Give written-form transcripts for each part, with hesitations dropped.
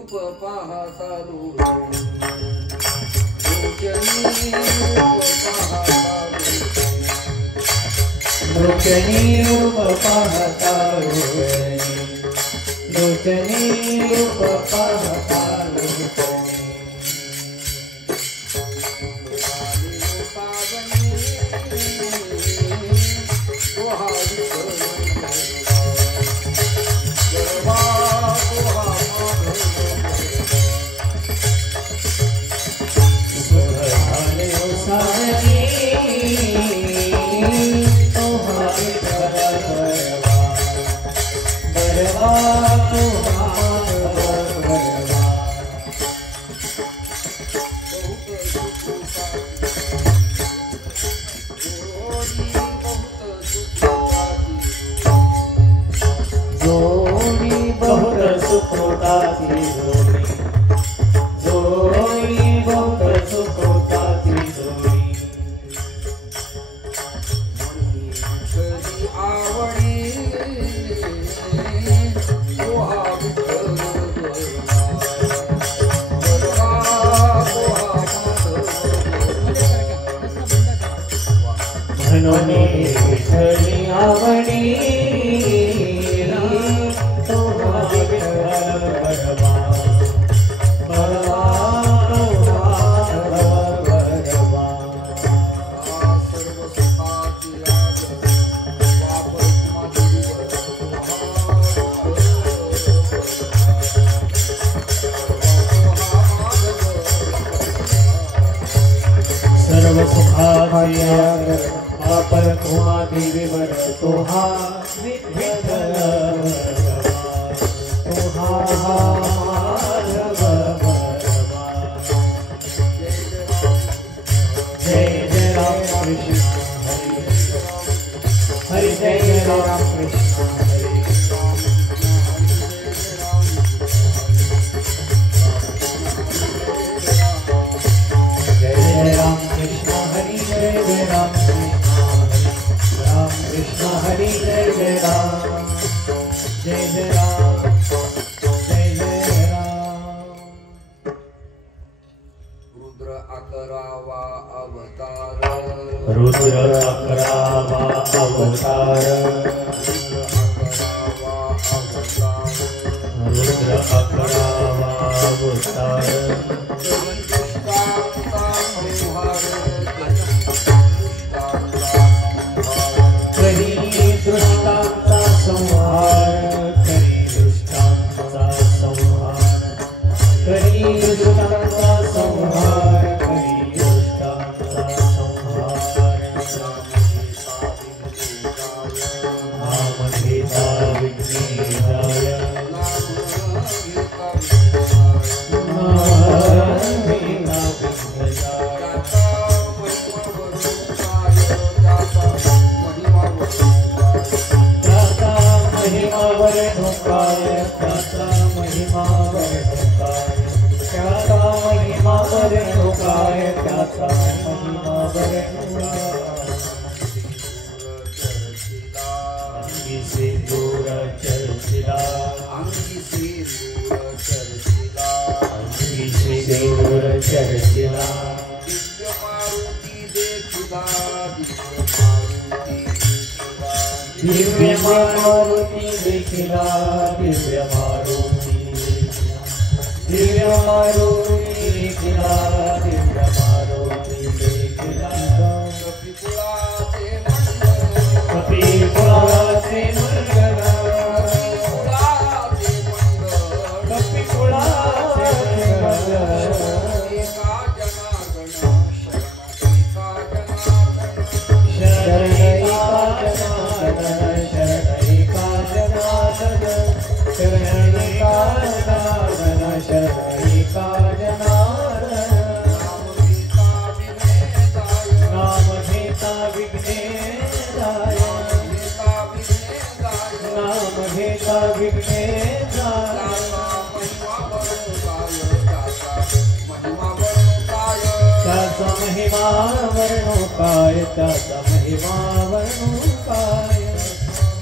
रूप पाहता लोचनी रूप पाहता लोचनी रूप पाहता लोचनी रूप पाहता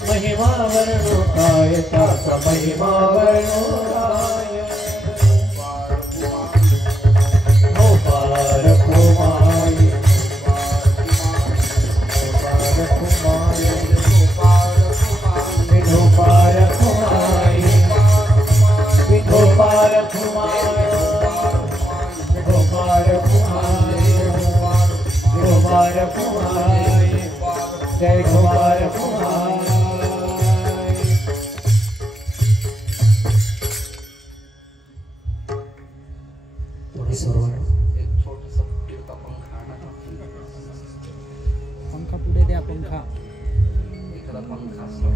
महिमा वर्णोकाय महिमा वर्णोकाय कुमार कुमार जय कुमार कुमार थोडे सर्व एक छोटासा फिरता पंखा आणा. पंखा पुढे द्या पंखा. इकडं पंखा असतो.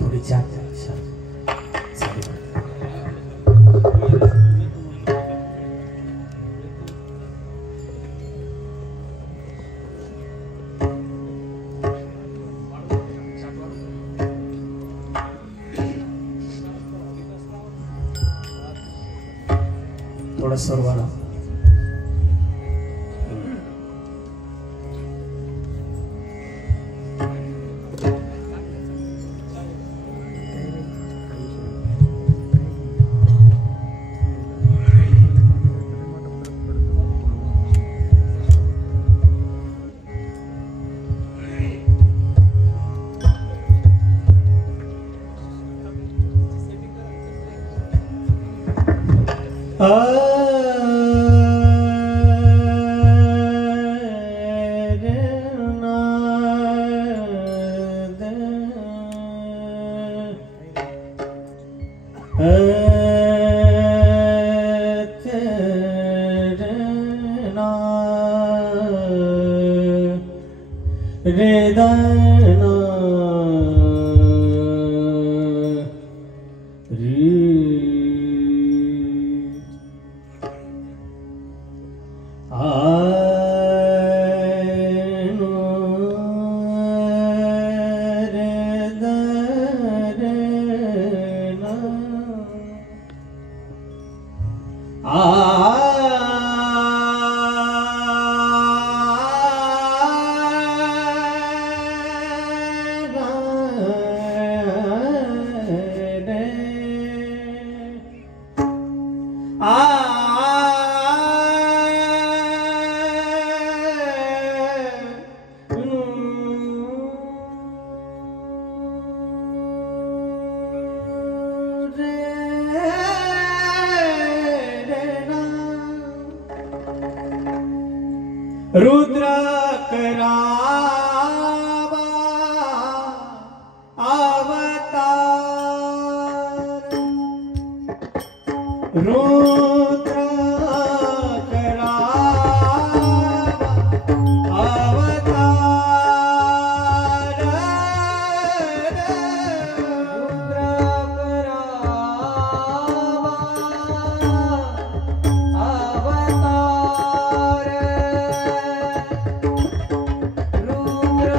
थोडी चाट थोडं सर्वांना रुद्र करावा अवतार रुद्र करावा अवतार रुद्र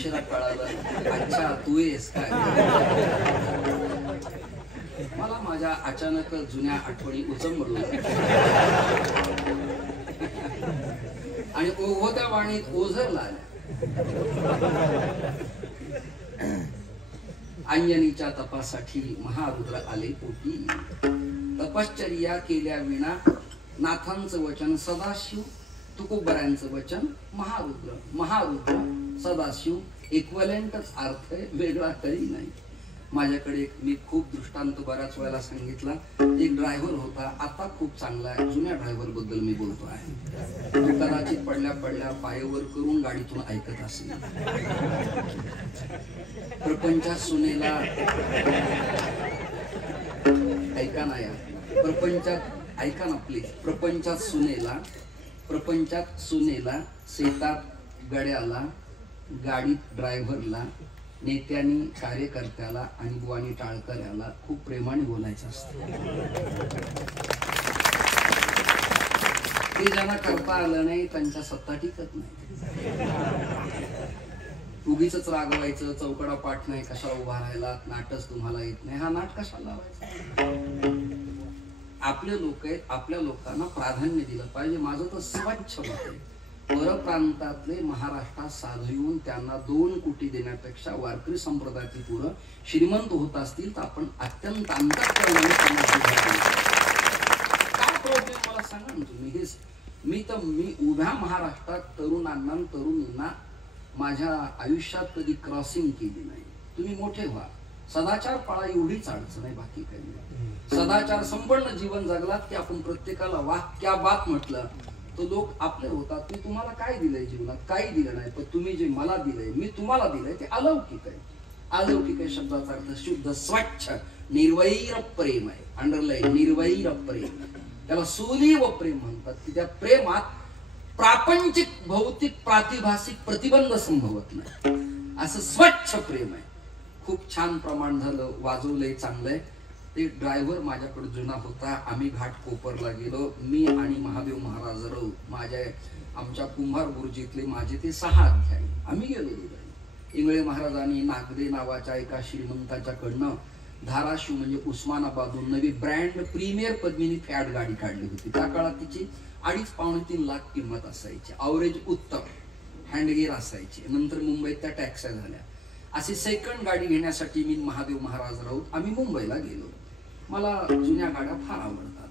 उशिरा कळालं, अच्छा तू येस काय. मला माझ्या अचानक जुन्या आठवणी उचंबळून आणि ओघोत्या वाणीत ओझरला आल्या. अंजनीच्या तपासाठी महारुद्र आले पोटी. तपश्चर्या केल्या विना नाथांचं वचन सदाशिव, तुकोबऱ्यांचं वचन महारुद्र. महारुद्र सदाशिव इक्वलेंटच अर्थ आहे, वेगळा काही नाही. माझ्याकडे मी खूप दृष्टांत बऱ्याच वेळेला सांगितला. एक ड्रायव्हर होता, आता खूप चांगला आहे. जुन्या ड्रायव्हर बद्दल मी बोलतो आहे. तो कदाचित पडल्या पडल्या पायवर करून गाडीतून ऐकत असेल. प्रपंचात सुनेला ऐका ना या प्रपंचात ऐका ना प्लीज. प्रपंचात सुनेला शेतात गड्याला गाडीत ड्रायव्हरला नेत्यांनी कार्यकर्त्याला आणि बुवानी टाळकऱ्याला खूप प्रेमाने बोलायचं असतं. ते ज्यांना करता आलं नाही त्यांच्या सत्ता टिकत नाही. उगीच रागवायचं, चौकडा पाठ नाही, कशाला उभा राहिला, नाटच तुम्हाला येत नाही, हा नाट कशाला लावायचा. आपले लोक आहेत, आपल्या लोकांना प्राधान्य दिलं पाहिजे. माझं तर स्वच्छ मत आहे. परप्रांतातले महाराष्ट्रात साधू येऊन त्यांना 2 कोटी देण्यापेक्षा वारकरी संप्रदायातील पोरं श्रीमंत होत असतील तर आपण अत्यंत अंतःकरणाने काय प्रॉब्लेम मला सांगा ना तुम्ही. हेच मी उभ्या महाराष्ट्रात तरुणींना माझ्या आयुष्यात कधी क्रॉसिंग केली नाही. तुम्ही मोठे व्हा, सदाचार पाळा, एवढीच अडचण आहे, बाकी काही नाही. सदाचार संपन्न जीवन जगलात की आपण प्रत्येकाला वाह क्या बात म्हटलं तो लोक आपले होतात. मी तुम्हाला काय दिलंय जीवनात, काही दिलं नाही, पण तुम्ही जे मला दिलंय, मी तुम्हाला दिलंय ते अलौकिक आहे. अलौकिक आहे शब्दाचा अर्थ शुद्ध, स्वच्छ, निर्वैर प्रेम आहे. अंडरलाईन, निर्वैर प्रेम. त्याला सुलीव प्रेम म्हणतात की त्या प्रेमात प्रापंचिक भौतिक प्रातिभासिक प्रतिबंध संभवत नाही. असं स्वच्छ प्रेम आहे. खूप छान प्रमाण झालं, वाजवलंय, चांगलंय. ते ड्रायव्हर माझ्याकडे जुना होता. आम्ही घाटकोपरला गेलो, मी आणि महादेव महाराज राऊत, आमच्या कुंभार गुरुजीतले माझे ते 6 अध्याय. आम्ही गेलो दोघांनी. इंगळे महाराजांनी नागदे नावाच्या एका श्रीमंताच्याकडनं धाराशिव म्हणजे उस्मानाबादहून नवी ब्रँड प्रीमियर पद्मिनी फॅट गाडी काढली होती. त्या काळात तिची 2.5-3 लाख किंमत असायची. अवरेज उत्तम, हँडगेअर असायची. नंतर मुंबईत त्या टॅक्स्या झाल्या. अशी सेकंड गाडी घेण्यासाठी मी महादेव महाराज राऊत आम्ही मुंबईला गेलो. मला जुन्या गाड्या फार आवडतात.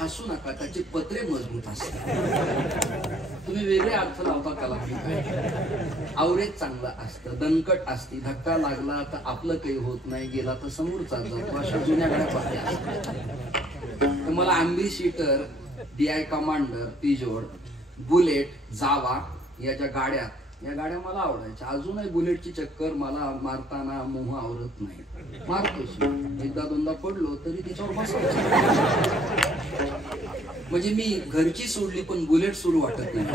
हसू नका, त्याचे पत्रे मजबूत असतात. तुम्ही वेगळे अर्थ लावता त्याला. अवरेज चांगला असतं, दणकट असते, धक्का लागला तर आपलं काही होत नाही, गेला तर समोरचा जातो. अशा जुन्या गाड्या पाहिजे. तर मला अँबिसिटर, DI कमांडर, पिजोड, बुलेट, जावा या ज्या गाड्या, या गाड्या मला आवडायच्या. अजूनही बुलेटची चक्कर मला मारताना मोह आवरत नाही. मारतोच, 1दा-2दा पडलो तरी तिच्यावर बसायचं. म्हणजे मी घरची सोडली पण बुलेट सुरू वाटत नाही.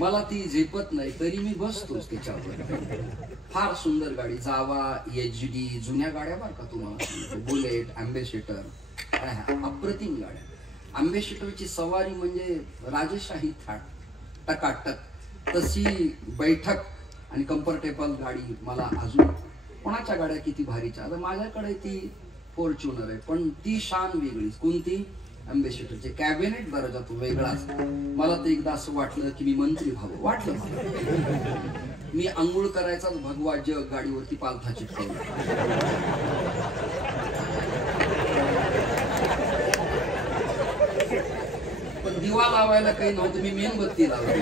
मला ती झेपत नाही तरी मी बसतोच त्याच्यावर. फार सुंदर गाडी, जावा, HD, जुन्या गाड्या बरं का तुम्हाला. बुलेट, अँबेसिडर, अप्रतिम गाड्या. अँबेसिडरची सवारी म्हणजे राजशाही थाट, टकाटक. तशी बैठक आणि कम्फर्टेबल गाडी मला अजून. कोणाच्या गाड्या किती भारीच्या. आता माझ्याकडे ती फॉर्च्युनर आहे पण ती शान वेगळीच. कोणती? अँबेसिडरचे. कॅबिनेट दर्जा तो वेगळाच. मला तर एकदा असं वाटलं की मी मंत्री व्हावं वाटलं मला. मी अंघोळ करायचाच भगवा जग गाडीवरती पालथा चिटकवला. पण दिवा लावायला काही नव्हतं, मी मेणबत्ती लावली.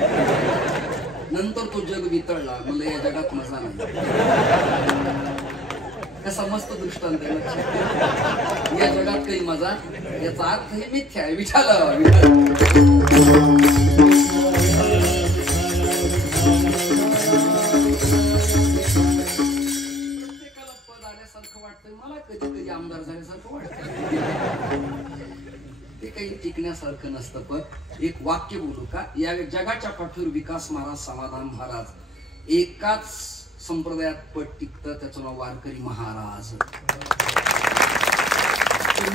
नंतर तो जग वितळला. म्हणलं या जगात मजा नाही. कसा मस्त दृष्टांत आहे. या जगात काही मजा, याचा अर्थ हे मिथ्या आहे. विठाला प्रत्येकाला पद आल्यासारखं वाटतंय. मला कधी कधी आमदार झाल्यासारखं वाटतं. ते काही टिकण्यासारखं नसतं. पण एक वाक्य बोलू का? या जगाच्या पाठीवर विकास महाराज, समाधान महाराज, एकाच संप्रदायात पट टिकतं, त्याचं नाव वारकरी महाराज.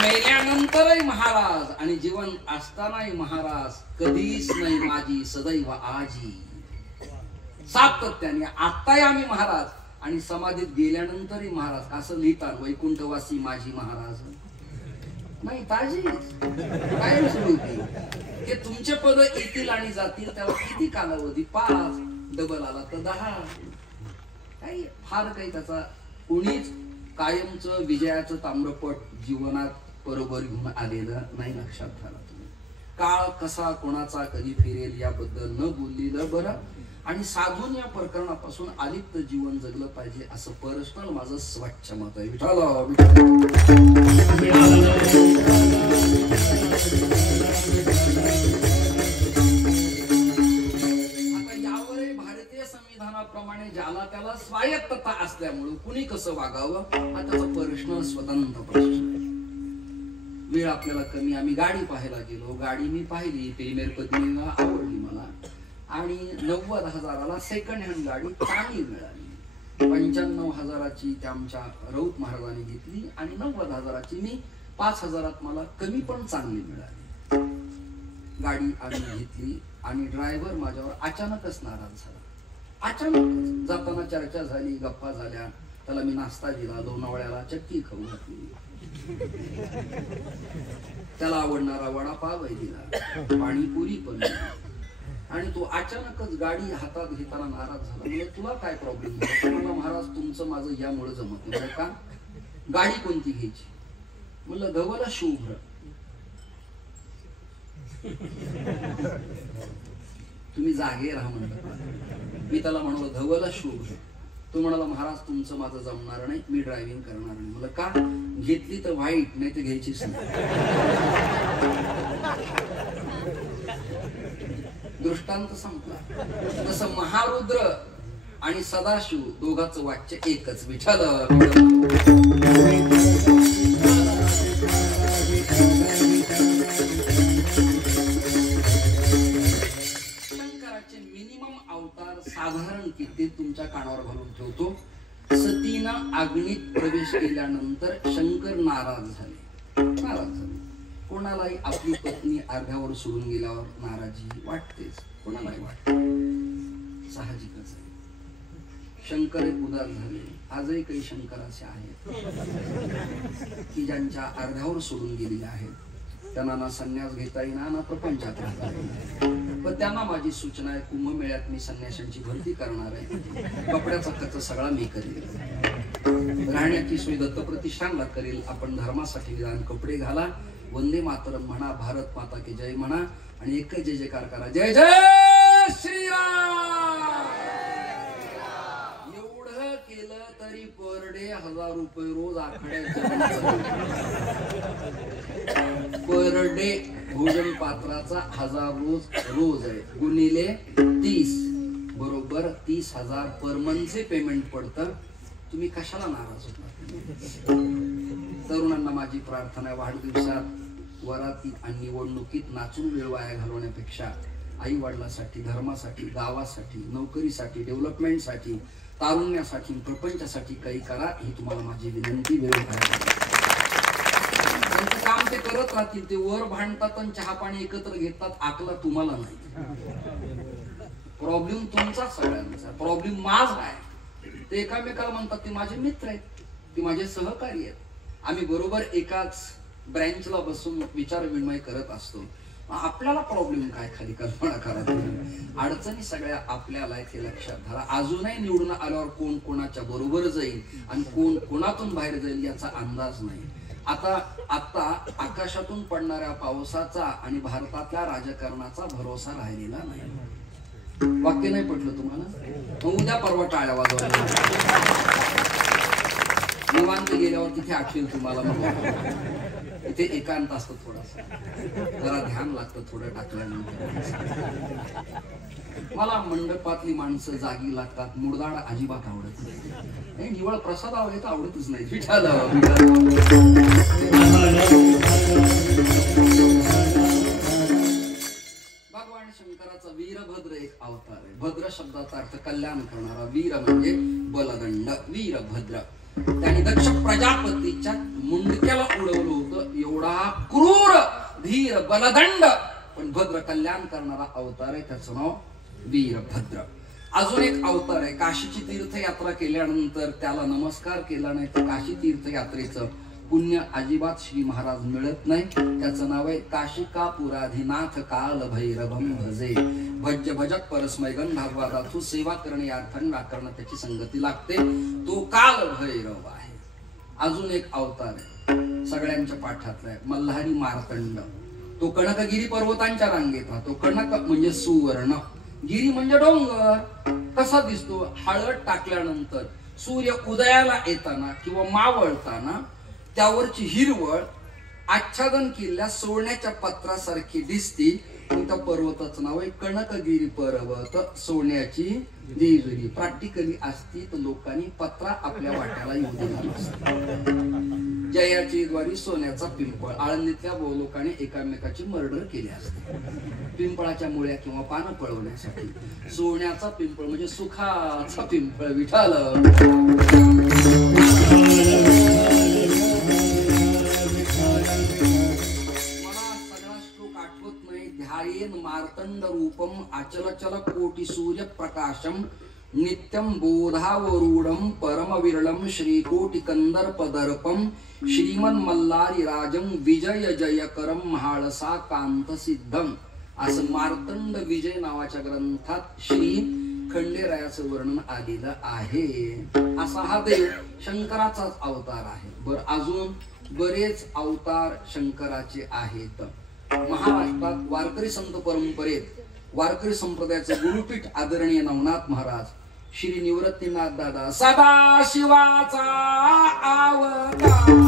मेल्यानंतरही महाराज आणि जीवन असतानाही महाराज, कधीच नाही माझी सदैव आजी. सातत्याने आत्ताही आम्ही महाराज आणि समाधीत गेल्यानंतरही महाराज असं लिहितात, वैकुंठवासी माझी महाराज नाही ताजी कायम सुरू होती. ते तुमचे पद येतील आणि जातील, त्याला किती कालावधी, 5 डबल आला तर 10, काही फार काही त्याचा कोणीच कायमचं विजयाचं ताम्रपट जीवनात बरोबर घेऊन आलेलं नाही. लक्षात घाला तुम्ही. काळ कसा कोणाचा कधी फिरेल याबद्दल न बोललेलं बरं. आणि साधून या प्रकरणापासून अलिप्त जीवन जगलं पाहिजे असं पर्सनल माझं स्वच्छ मत आहे. आता यावरही भारतीय संविधानाप्रमाणे ज्याला त्याला स्वायत्तता असल्यामुळे कुणी कसं वागावं हा त्याचा पर्सनल स्वतंत्र प्रश्न आहे. वेळ आपल्याला कमी, आम्ही गाडी पाहायला गेलो, गाडी मी पाहिली, प्रीमियर पत्नीला आवडली मला आणि 90,000ला सेकंड हँड गाडी चांगली मिळाली. 95,000ची त्या आमच्या राऊत महाराजांनी घेतली आणि 90,000ची मी 5,000त मला कमी पण चांगली मिळाली. गाडी आम्ही घेतली आणि ड्रायव्हर माझ्यावर अचानकच नाराज झाला. अचानक जाताना चर्चा झाली, गप्पा झाल्या, त्याला मी नाश्ता दिला, लोणावळ्याला चक्की खाऊ घातली, त्याला आवडणारा वडापावही दिला, पाणीपुरी पण दिली. आणि तो अचानकच गाडी हातात घेताना नाराज झाला. म्हणजे तुला काय प्रॉब्लेम झाला? मला महाराज तुमचं माझं यामुळे जमत नाही. का? गाडी कोणती घ्यायची? म्हणलं धवल शुभ्र. तुम्ही जागे राहा म्हणलं. मी त्याला म्हणालो धवल शुभ्र. तो म्हणाला महाराज तुमचं माझं जमणार नाही, मी ड्रायव्हिंग करणार नाही. मला का? घेतली तर व्हाईट, नाही तर घ्यायचीच नाही. दृष्टांत संपला. तसं महारुद्र आणि सदाशिव दोघांचं वाक्य एकच. विठ्ठल शंकराचे मिनिमम अवतार साधारण किती तुमच्या कानावर घालून ठेवतो. सतीनं अग्नीत प्रवेश केल्यानंतर शंकर नाराज झाले. कोणालाही आपली पत्नी अर्ध्यावर सोडून गेल्यावर नाराजी वाटतेच, कोणालाही वाटते, साहजिकच आहे. शंकर एक उदार झाले. आजही काही शंकर असे आहेत की ज्यांच्या अर्ध्यावर सोडून गेलेले आहेत. त्यांना ना संन्यास घेता येईना ना प्रपंचात राहता येईना. पण त्यांना माझी सूचना आहे, कुंभमेळ्यात मी संन्याशांची भरती करणार आहे. कपड्याचा खर्च सगळा मी करेल, राहण्याची सोय दत्तप्रतिष्ठानला करेल. आपण धर्मासाठी विधान कपडे घाला, वंदे मातरम म्हणा, भारत माता की जय म्हणा आणि एक जय जयकार करा, जय जय श्रीराम. एवढं केलं तरी पर डे 1000 रुपये रोज आखाड्यात पर डे भोजन पात्राचा 1000 रोज आहे, गुणिले 30 बरोबर 30,000 पर मंथचे पेमेंट पडतं. तुम्ही कशाला नाराज होता? तरुणांना माझी प्रार्थना आहे, वाढदिवसात वरातीत आणि निवडणुकीत नाचून वेळ वाया घालवण्यापेक्षा आई वडिलांसाठी, धर्मासाठी, गावासाठी, नोकरीसाठी, डेव्हलपमेंटसाठी, तारुण्यासाठी, प्रपंचासाठी काही करा ही तुम्हाला माझी विनंती. वेळ त्यांचं काम ते करत राहतील. ते वर भांडतात आणि चहा पाणी एकत्र घेतात, आकला तुम्हाला नाही. प्रॉब्लेम तुमचा सगळ्यांचा, प्रॉब्लेम माझा आहे. ते एकामेकाला म्हणतात ते माझे मित्र आहेत, ते माझे सहकारी आहेत. आम्ही बरोबर एकाच ब्रँचला बसून विचार विनिमय करत असतो. आपल्याला प्रॉब्लेम काय? खाली कल्पना करा. अडचणी सगळ्या आपल्याला हे लक्षात धरा. अजूनही निवडून आल्यावर कोण कोणाच्या बरोबर जाईल आणि कोण कोणातून बाहेर जाईल याचा अंदाज नाही. आता आकाशातून पडणाऱ्या पावसाचा आणि भारतातल्या राजकारणाचा भरोसा राहिलेला नाही. वाक्य नाही पडलं तुम्हाला? मग उद्या परवा टाळ्या वाजवा. निवांत गेल्यावर तिथे आठवेल तुम्हाला. मग इथे एकांत असतं, थोडासा जरा ध्यान लागतं थोडं टाकल्यानंतर. मला मंडपातली माणसं जागी लागतात, मुडदाड अजिबात आवडत नाही. निवळ प्रसाद आवडत आवडतच नाही. भगवान शंकराचा वीरभद्र एक अवतार आहे. भद्र शब्दाचा अर्थ कल्याण करणारा. वीर म्हणजे बलदंड, वीरभद्र. त्यांनी दक्ष प्रजापतीच्या मुंडक्याला उडवलं होतं. एवढा क्रूर धीर बलदंड पण भद्र कल्याण करणारा अवतार आहे, त्याचं नाव वीरभद्र. अजून एक अवतार आहे. काशीची तीर्थयात्रा केल्यानंतर त्याला नमस्कार केला नाही तर काशी तीर्थयात्रेचं पुण्य अजिबात श्री महाराज मिळत नाही. त्याचं नाव आहे काशिका पुराधिनाथ काल भैरवम भजे. भज्य भजत परस्मय गंधात्वादातू सेवा करणे अर्थान करणं त्याची संगती लागते. तो काल भैरव आहे. अजून एक अवतार आहे सगळ्यांच्या पाठातला आहे, मल्हारी मार्तंड. तो कणकगिरी पर्वतांच्या रांगेत राहतो. कणक म्हणजे सुवर्ण, गिरी म्हणजे डोंगर. कसा दिसतो? हळद टाकल्यानंतर सूर्य उदयाला येताना किंवा मावळताना त्यावरची हिरवळ आच्छादन केलेल्या सोन्याच्या पत्रासारखी दिसती. त्या पर्वताचं नाव आहे कणकगिरी पर्वत, सोन्याची जेजुरी. प्रॅक्टिकली असती तर लोकांनी पत्रा आपल्या वाट्याला येऊ दिला नसता. जयाची द्वारी सोन्याचा पिंपळ. आळंदीतल्या लोकांनी एकामेकाची मर्डर केली असते पिंपळाच्या मुळ्या किंवा पानं पळवण्यासाठी. सोन्याचा पिंपळ म्हणजे सुखाचा पिंपळ. विठाल ध्यायेन मार्तंड रूपम अचलचल कोटि सूर्य प्रकाशम नित्यं बोधावरूढं परम विरलम श्रीकोटि कंदर्पदर्पम श्रीमन मल्लारी राजं विजय जयकरम म्हाळसा कांत सिद्धम. असं मार्तंड विजय नावाच्या ग्रंथात श्री खंडेरायाचं वर्णन आलेलं आहे. असा हा देव शंकराचाच अवतार आहे. बरं, अजून बरेच अवतार शंकराचे आहेत. महाराष्ट्रात वारकरी संत परंपरेत वारकरी संप्रदायाचे गुरुपीठ आदरणीय नवनाथ महाराज श्री निवृत्तीनाथ दादा सदा शिवाचा अवतार.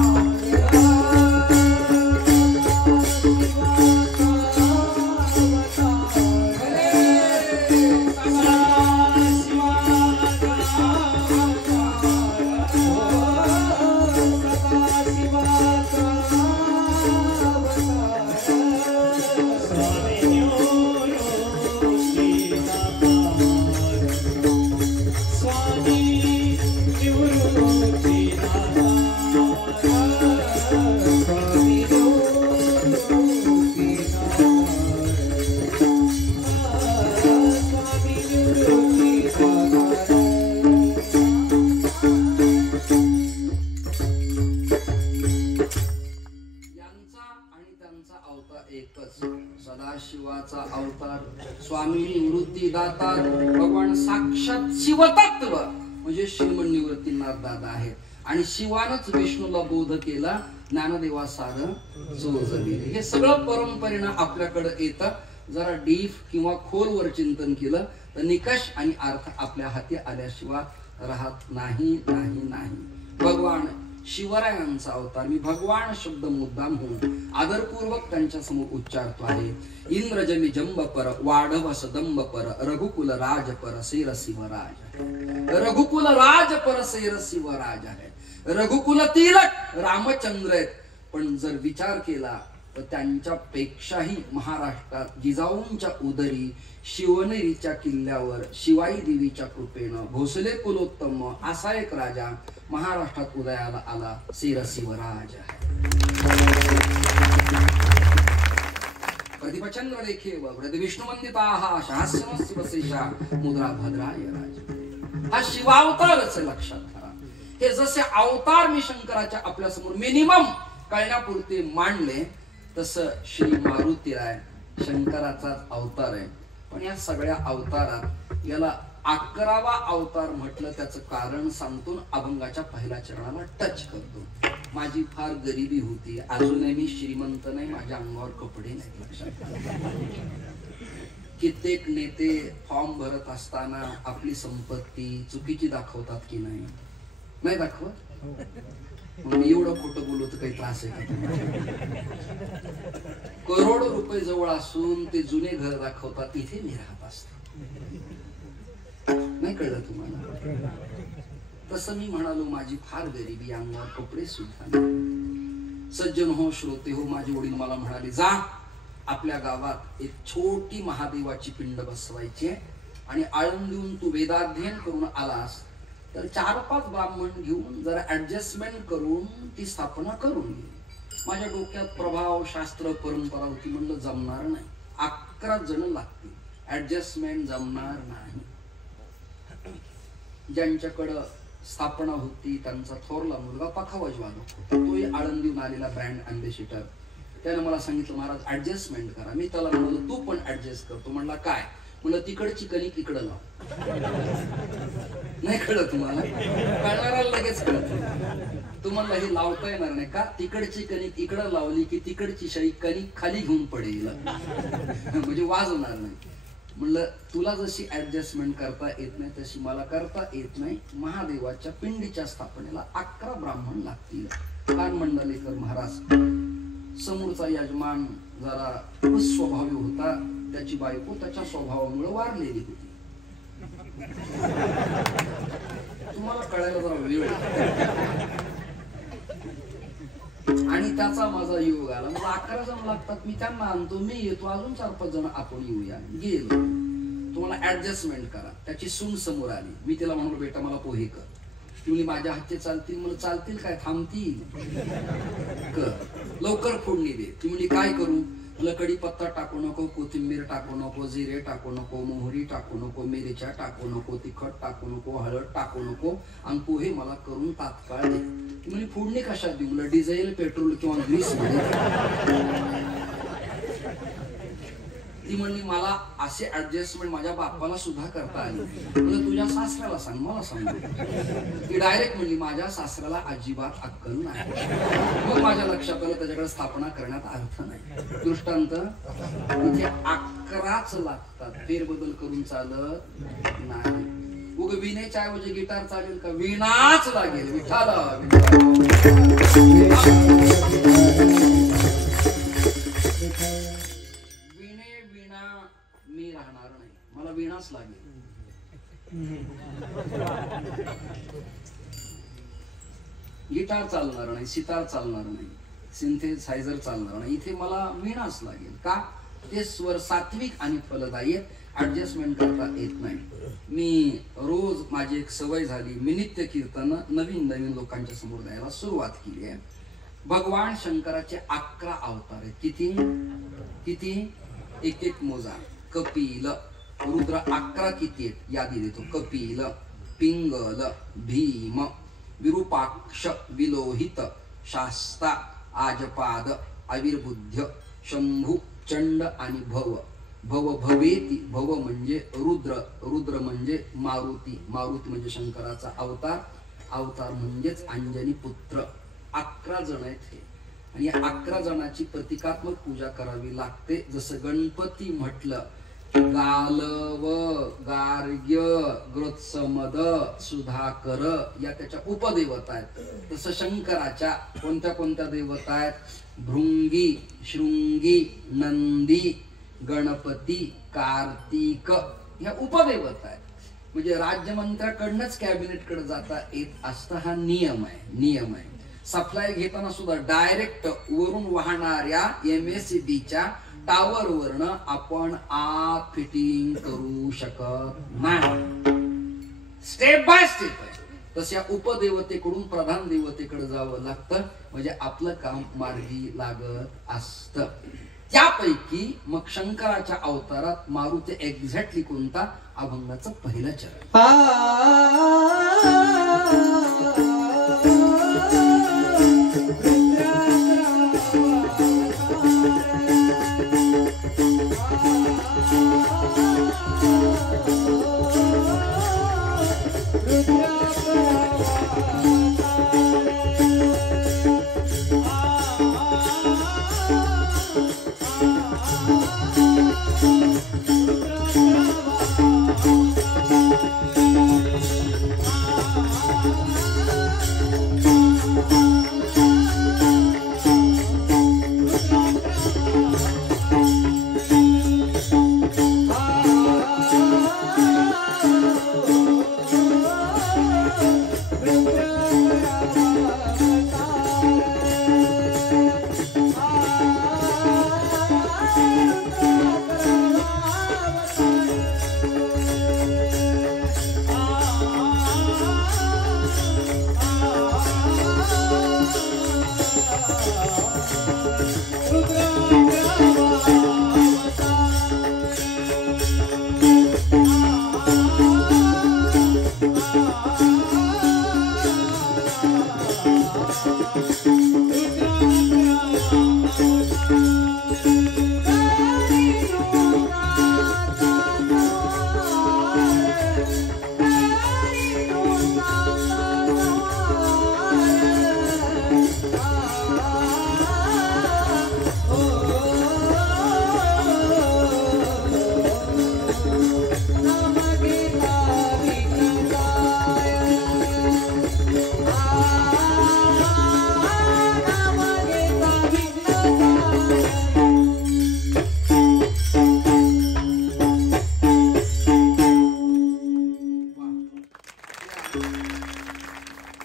सदाशिवाचा अवतार स्वामी निवृत्तीदाता भगवान साक्षात शिवतत्व म्हणजे श्रीमन निवृत्तीनाथ दादा आहेत. आणि शिवानच विष्णूला बोध केला, ज्ञानदेवा सारं सोजविले. हे सगळं परंपरेनं आपल्याकडे येतं. जरा डीप किंवा खोलवर चिंतन केलं तर निकष आणि अर्थ आपल्या हाती आल्याशिवाय राहत नाही नाही नाही. भगवान शिवरायांचा अवतार. मी भगवान शब्द मुद्दाम होऊन आदरपूर्वक त्यांच्या समोर उच्चारतो आहे. इंद्रजमी जंबपर वाढव सदंब पर रघुकुल राज पर सेर शिवराज. रघुकुल राज पर सेर शिवराज आहे. रघुकुल तिलक रामचंद्र आहेत. पण जर विचार केला तर त्यांच्यापेक्षाही महाराष्ट्रात जिजाऊंच्या उदरी शिवनेरीच्या किल्ल्यावर शिवाई देवीच्या कृपेनं भोसले कुलोत्तम असा एक राजा महाराष्ट्रात उदयाला आला. सेर शिवराज आहे. प्रदीपचंद्र लेखेव वृद्ध विष्णुवंदिताः सहस्रमस्य वसेशा मुद्रा भद्राय राज. हा शिवावतारच लक्षात ठेवा. हे जसे अवतार मी शंकराच्या आपल्या समोर मिनिमम कळण्यापुरते मांडले तसं श्री मारुतीराय शंकराचाच अवतार आहे. पण या सगळ्या अवतारात याला 11वा अवतार म्हटलं. त्याचं कारण सांगतो, अभंगाच्या पहिल्या चरणाला टच करतो. माझी फार गरिबी होती, अजूनही मी श्रीमंत नाही, माझ्या अंगावर कपडे नाही. लक्षात कित्येक नेते फॉर्म भरत असताना आपली संपत्ती चुकीची दाखवतात की नाही? नाही दाखवत. मी एवढं खोटं बोललो तर काही त्रास आहे का? करोड रुपये जवळ असून ते जुने घर दाखवतात, तिथे मी राहत असतो. नाही कळलं तुम्हाला? तसं मी म्हणालो माझी फार गरिबी, अंगावर कपडे सुद्धा नाही. सज्जन हो, श्रोते हो, माझे वडील मला म्हणाले जा आपल्या गावात एक छोटी महादेवाची पिंड बसवायची आणि आळंदीहून तू वेदाध्ययन करून आलास तर 4-5 ब्राह्मण घेऊन जरा ऍडजस्टमेंट करून ती स्थापना करून घेऊ. माझ्या डोक्यात प्रभाव शास्त्र परंपरा होती. म्हणलं जमणार नाही, 11 जण लागतील, ऍडजस्टमेंट जमणार नाही. ज्यांच्याकडं स्थापना होती त्यांचा थोरला मुलगा पखावज वादक होता, तोही आळंदीहून आलेला ब्रँड अँबॅसिडर. त्यानं मला सांगितलं महाराज ऍडजस्टमेंट करा. मी त्याला म्हणलं तू पण ऍडजस्ट करतो. म्हणला काय? म्हणलं तिकडची कणिक इकडं लाव. नाही कळत तुम्हाला? कळणारा लगेच कळत. तुम्हाला हे लावता येणार नाही का? तिकडची कणिक इकडं लावली की तिकडची शाई कणिक खाली घेऊन पडेल, म्हणजे वाजवणार नाही. म्हणलं तुला जशी ऍडजस्टमेंट करता येत नाही तशी मला करता येत नाही. महादेवाच्या पिंडीच्या स्थापनेला 11 ब्राह्मण लागतील. कान मंडलेकर महाराज, समोरचा यजमान जरा स्वभावी होता, त्याची बायको त्याच्या स्वभावामुळे वारलेली होती. तुम्हाला कळायला जरा वेळ आणि त्याचा माझा योग आला. मला 11 जण लागतात, मी त्यांना आणतो, मी येतो, अजून 4-5 जण आपण येऊया. गेलो, तुम्हाला ऍडजस्टमेंट करा. त्याची सून समोर आली. मी तिला म्हणलो बेटा मला पोहे कर. तुम्ही माझ्या हातचे चालतील? मला चालतील काय, थांबतील? कर लवकर फोडणी दे. ती म्हणजे काय करू? मला कढीपत्ता टाकू नको, कोथिंबीर टाकू नको, जिरे टाकू नको, मोहरी टाकू नको, मिरच्या टाकू नको, तिखट टाकू नको, हळद टाकू नको, आणि पोहे मला करून तात्काळ दे. ती म्हणजे फोडणी कशात देऊ? मला डिझेल, पेट्रोल किंवा ग्रीस मध्ये. ती म्हणली मला असे ऍडजस्टमेंट माझ्या बाप्पाला सुद्धा करता आली. म्हणजे तुझ्या सासऱ्याला सांग, मला सांग. ती डायरेक्ट म्हणली माझ्या सासऱ्याला अजिबात अक्कल नाही. मग माझ्या लक्षात आलं त्याच्याकडे स्थापना करण्यात अर्थ नाही. दृष्टांत इथे 11च लागतात, फेरबदल करून चालत नाही. उग विनेच्या ऐवजी गिटार चालेल का? विणाच लागेल. विठाला मी राहणार नाही, मला वीणाच लागेल. गिटार चालणार नाही, सितार चालणार नाही, सिंथेसायझर चालणार नाही. इथे मला वीणाच लागेल. का? ते स्वर सात्विक आणि फलदायी, ऍडजस्टमेंट करता येत नाही. मी रोज माझी एक सवय झाली, मी नित्य कीर्तन नवीन नवीन लोकांच्या समोर द्यायला सुरुवात केली आहे. भगवान शंकराचे 11 अवतार आहेत. किती किती? एक एक मोजा. कपिल, रुद्र 11 किती आहेत यादी देतो. कपिल, पिंगल, भीम, विरूपाक्ष, विलोहित, शास्ता, आजपाद, आविर्बुद्ध, शंभू, चंड आणि भव. भव भवेती. भव म्हणजे रुद्र, रुद्र म्हणजे मारुती, मारुती म्हणजे शंकराचा अवतार, अवतार म्हणजेच अंजनी पुत्र. 11 जण आहेत हे. आणि या 11 जणांची प्रतिकात्मक पूजा करावी लागते. जसं गणपती म्हटलं गालव, गार्ग्य, ग्रोत्समद, सुधाकर या त्याच्या उपदेवता आहेत. तसं शंकराच्या कोणत्या कोणत्या देवता आहेत? भृंगी, शृंगी, नंदी, गणपती, कार्तिक ह्या उपदेवता आहेत. म्हणजे राज्यमंत्र्याकडनंच कॅबिनेटकडे जाता येत असतं, हा नियम आहे. नियम आहे. सप्लाय घेताना सुद्धा डायरेक्ट वरून वाहणाऱ्या MSEBच्या टावर वरनं आपण आत फिटिंग करू शकत नाही. स्टेप बाय स्टेप आहे. तशा उपदेवतेकडून प्रधान देवतेकडे जावं लागतं, म्हणजे आपलं काम मार्गी लागत असतं. त्यापैकी मग शंकराच्या अवतारात मारुती एक्झॅक्टली कोणता? अभंगाचं पहिलं चरण.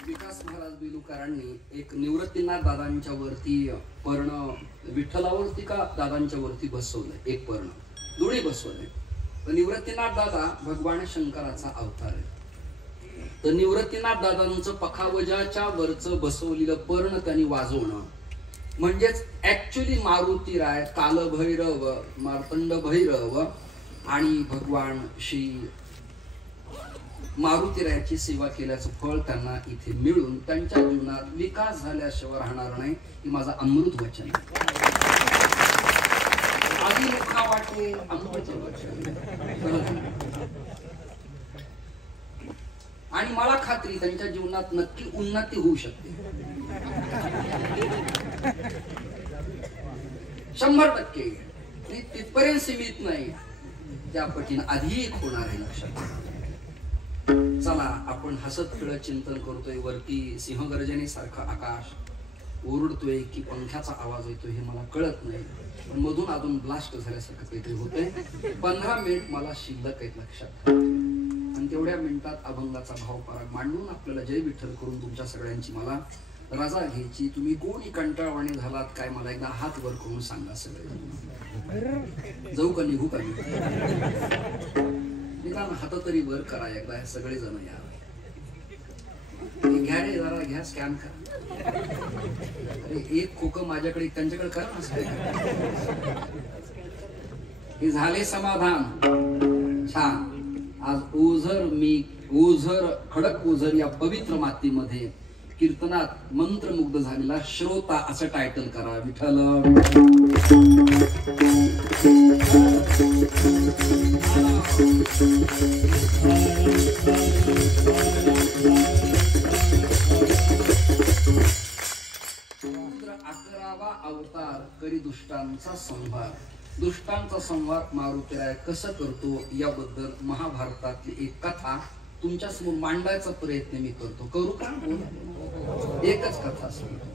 विकास महाराज बेलुकरांनी एक निवृत्तीनाथ दादांच्या वरती पर्ण विठ्ठलावरती का दादांच्या वरती बसवलंय, एक पर्ण दोन्ही बसवलंय. तर निवृत्तीनाथ दादा भगवान शंकराचा अवतार आहे. तर निवृत्तीनाथ दादांचं पखावजाच्या वरचं बसवलेलं पर्ण त्यांनी वाजवणं म्हणजेच ऍक्च्युली मारुती राय, कालभैरव, मार्तंड भैरव आणि भगवान श्री मारुतीरायाची सेवा केल्याचं फळ त्यांना इथे मिळून त्यांच्या जीवनात विकास झाल्याशिवाय राहणार नाही. ही माझा अमृत वचन आधी मुखा वाटे अमृत वचन. आणि मला खात्री त्यांच्या जीवनात नक्की उन्नती होऊ शकते 100%. तिथपर्यंत सीमित नाही, त्या पटीने अधिक होणार आहे. लक्षात चला, आपण हसत खेळत चिंतन करतोय. वरती सिंहगर्जने सारखा आकाश ओरडतोय की पंख्याचा आवाज येतोय हे मला कळत नाही, पण मधून अजून ब्लास्ट झाल्यासारखं काहीतरी होतंय. 15 मिनिट मला शिल्लक आहेत लक्षात, आणि तेवढ्या मिनिटात अभंगाचा भावपराग मांडून आपल्याला जय विठ्ठल करून तुमच्या सगळ्यांची मला रजा घ्यायची. तुम्ही कोणी कंटाळवाणी झालात काय, मला एकदा हात वर करून सांगा. सगळे जाऊ का, निघू का? निदान हात तरी वर करा एकदा, सगळे जण या. घ्या रे जरा, घ्या, स्कॅन करा. अरे एक खोकं माझ्याकडे त्यांच्याकडे करा ना. हे झाले समाधान. छान. आज ओझर खडक ओझर या पवित्र मातीमध्ये कीर्तनात मंत्रमुग्ध झालेला श्रोता असं टायटल करा. विठ्ठल अकरावा अवतार करी दुष्टांचा संहार. दुष्टांचा संहार मारुतीराय कसं करतो याबद्दल महाभारतातली एक कथा तुमच्या समोर मांडायचा प्रयत्न मी करतो. करू का? एकच कथा सांगतो.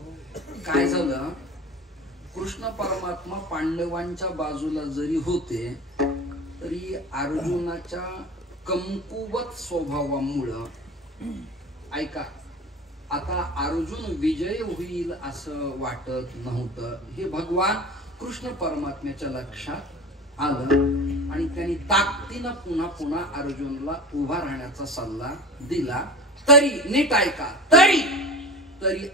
काय झालं, कृष्ण परमात्मा पांडवांच्या बाजूला जरी होते तरी अर्जुनाच्या कमकुवत स्वभावामुळं, ऐका, आता अर्जुन विजय होईल असं वाटत नव्हतं. हे भगवान कृष्ण परमात्म्याच्या लक्षात आलं आणि त्यांनी ताकदीनं पुन्हा पुन्हा अर्जुनला उभा राहण्याचा सल्ला दिला. तरी नीट ऐका, तरी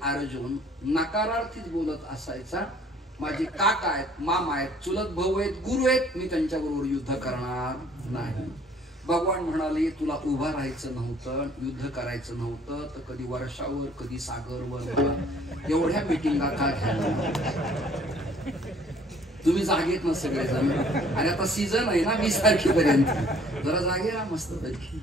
अर्जुन नकारार्थीच बोलत असायचा. माझे काका आहेत, मामा आहेत, चुलत भाऊ आहेत, गुरु आहेत, मी त्यांच्याबरोबर युद्ध करणार नाही. भगवान म्हणाले तुला उभा राहायचं नव्हतं, युद्ध करायचं नव्हतं तर कधी वर्षावर कधी सागरवर एवढ्या मिटिंगा का घ्यायला? तुम्ही जागेत ना सगळेजण. आणि आता सीझन आहे ना 20 तारखेपर्यंत, जरा जागे राहा मस्त पैकी.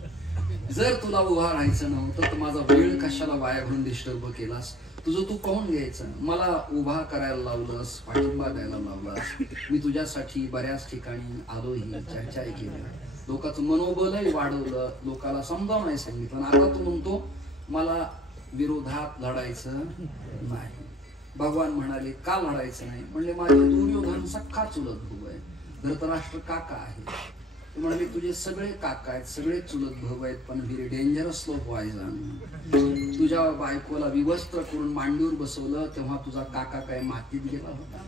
जर तुला उभा राहायचं नव्हतं तर माझा वेळ कशाला वाया घालून डिस्टर्ब केलास? तुझं तू पाहून घ्यायचं. मला उभा करायला लावलंस, पाठिंबा द्यायला लावलास. मी तुझ्यासाठी बऱ्याच ठिकाणी आलोही, चर्चाही केल्या, लोकांचं मनोबलही वाढवलं, लोकांना समजावून सांगितलं. आता तू म्हणतो मला विरोधात लढायचं नाही. भगवान म्हणाले का लढायचं नाही? म्हणले माझे दुर्योधन सख्खा चुलत भाऊ आहे, धृतराष्ट्र काका आहे. ते म्हणाले तुझे सगळे काका आहेत, सगळे चुलत भाऊ आहेत, पण व्हेरी डेंजरस लोक व्हायचा. तुझ्या बायकोला विवस्त्र करून मांडीवर बसवलं तेव्हा तुझा काका काय मातीत गेला होता,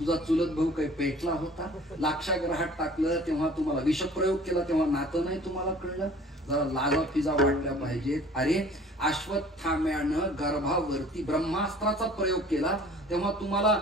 तुझा चुलत भाऊ काही पेटला होता, लाक्षाग्रहात टाकलं तेव्हा तुम्हाला विषप्रयोग केला तेव्हा नातं नाही तुम्हाला कळलं. जरा लाजा फिजा वाटल्या पाहिजेत. अरे अश्वत्थाम्यानं गर्भावरती ब्रह्मास्त्राचा प्रयोग केला तेव्हा तुम्हाला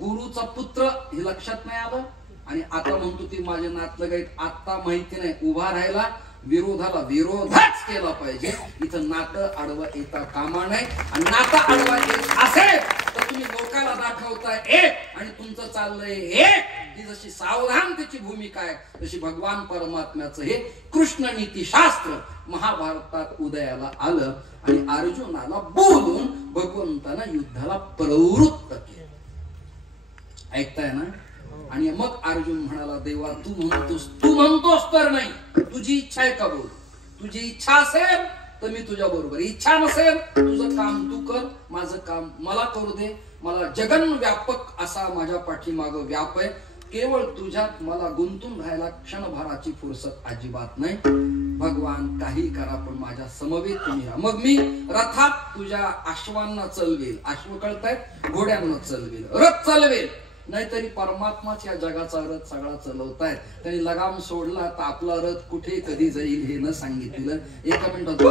गुरुचा पुत्र हे लक्षात नाही आलं. आणि आता म्हणतो ती माझे नातलग आहेत, आता माहिती नाही. उभा राहायला विरोधाला विरोधच केला पाहिजे. इथं नातं आडवा येता कामा नाही. आणि नातं आडवा येत असेल तर तुम्ही लोकांना दाखवताय एक आणि तुमचं चाललंय एक. ही जशी सावधानतेची भूमिका आहे तशी भगवान परमात्म्याचं हे कृष्ण नीतिशास्त्र महाभारतात उदयाला आलं आणि अर्जुनाला बोलून भगवंतानं युद्धाला प्रवृत्त केलं. ऐकताय ना? आणि मग अर्जुन म्हणाला देवा तू म्हणतोस तर नाही, तुझी इच्छा आहे का? बोल. तुझी इच्छा असेल तर मी तुझ्या बरोबर, इच्छा नसेल तुझं काम तू कर, माझं काम मला करू दे. मला जगन व्यापक असा माझ्या पाठीमाग व्याप आहे. केवळ तुझ्यात मला गुंतून राहायला क्षणभराची फुरसत अजिबात नाही. भगवान काही करा पण माझ्या समवेत तुम्ही राहा. मग मी रथात तुझ्या अश्वांना चलवेल, अश्व कळतायत, घोड्यांना चलवेल, रथ चलवेल. नाहीतरी परमात्माच या जगाचा रथ सगळा चलवतायत. त्यांनी लगाम सोडला तर आपला रथ कुठे कधी जाईल हे न सांगितलं. एका मिनिटात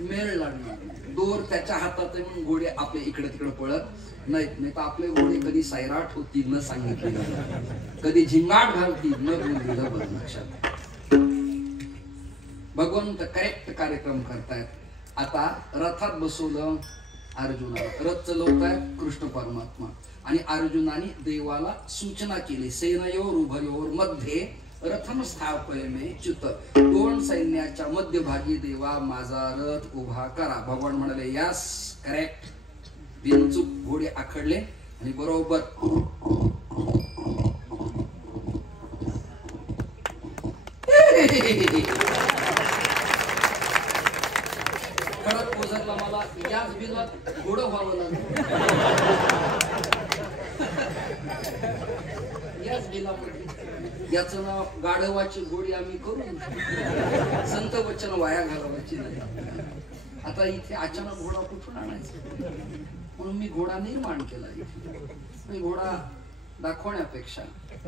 मेळ लागणार. दोर त्याच्या हातात आहे म्हणून घोडे आपले इकडे तिकडे पळत नाहीत. नाही तर आपले घोडे कधी सैराट होतील न सांगितलेलं, कधी झिंगाट घालतील न बोललेलं बरं लक्षात. भगवंत करेक्ट कार्यक्रम करतायत. आता रथात बसवलं अर्जुनाला, रथ चलवतायत कृष्ण परमात्मा, आणि अर्जुनाने देवाला सूचना केली, सेनयोर उभयोर मध्ये रथम स्थापयमे च्युत. दोन सैन्याच्या मध्यभागी देवा माझा रथ उभा करा. भगवान म्हणाले यस करेक्ट. बिनचूक घोडे आखडले आणि बरोबर कडक पोझरला मला याच बिला घोडं व्हावं लागलं. याच बिला याचं नाव गाढवाची घोडी आम्ही करू. संत वचन वाया घालवायची नाही. आता इथे अचानक घोडा कुठून आणायचा, म्हणून मी घोडा निर्माण केला. मी घोडा दाखवण्यापेक्षा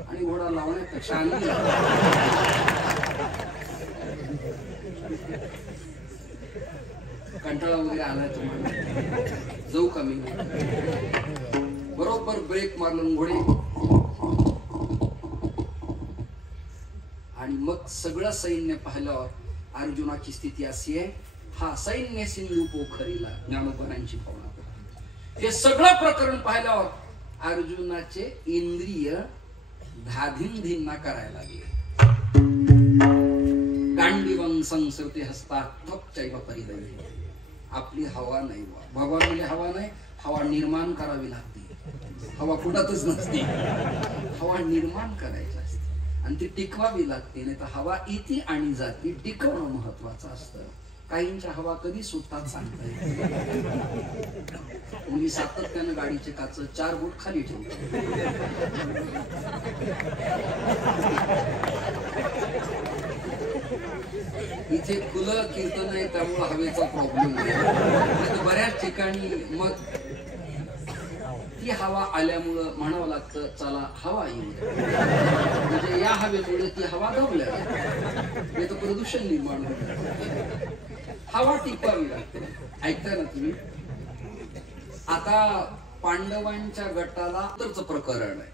आणि घोडा लावण्यापेक्षा आणली. कंटाळा वगैरे आलाय तुम्हाला, जाऊ का मी. बरोबर ब्रेक मारलं घोडे, आणि मग सगळं सैन्य पाहिल्यावर अर्जुनाची स्थिती अशी आहे, हा सैन्य सिंधू पोखरीला ज्ञानोबरांची भावना. हे सगळं प्रकरण पाहिल्यावर अर्जुनाचे इंद्रिय धाधिंधिन्ना करायला लागले. गांडीवं संसृती हस्तात त्वक्चैव परिदयी. आपली हवा नाही. भगवान म्हणजे हवा नाही, हवा निर्माण करावी लागते. हवा कुठातच नसते, हवा निर्माण करायची असते आणि ती टिकवावी लागते. नाही तर हवा येते आणि जाते, टिकवणं महत्वाचं असतं. काहींच्या हवा कधी सुटतात सांगता येत. मी सातत्यानं गाडीचे काच 4 बोट खाली ठेवतो. इथे खुलं कीर्तन आहे त्यामुळे हवेचा प्रॉब्लेम आहे. बऱ्याच ठिकाणी मग ती हवा आल्यामुळं म्हणावं लागतं चला हवा येऊ, म्हणजे या हवेमुळे ती हवा दबल्या, नाही तर प्रदूषण निर्माण होतं. हवा टिकवावी लागते. ऐकताय ना तुम्ही. आता पांडवांच्या गटाला तरच प्रकरण आहे.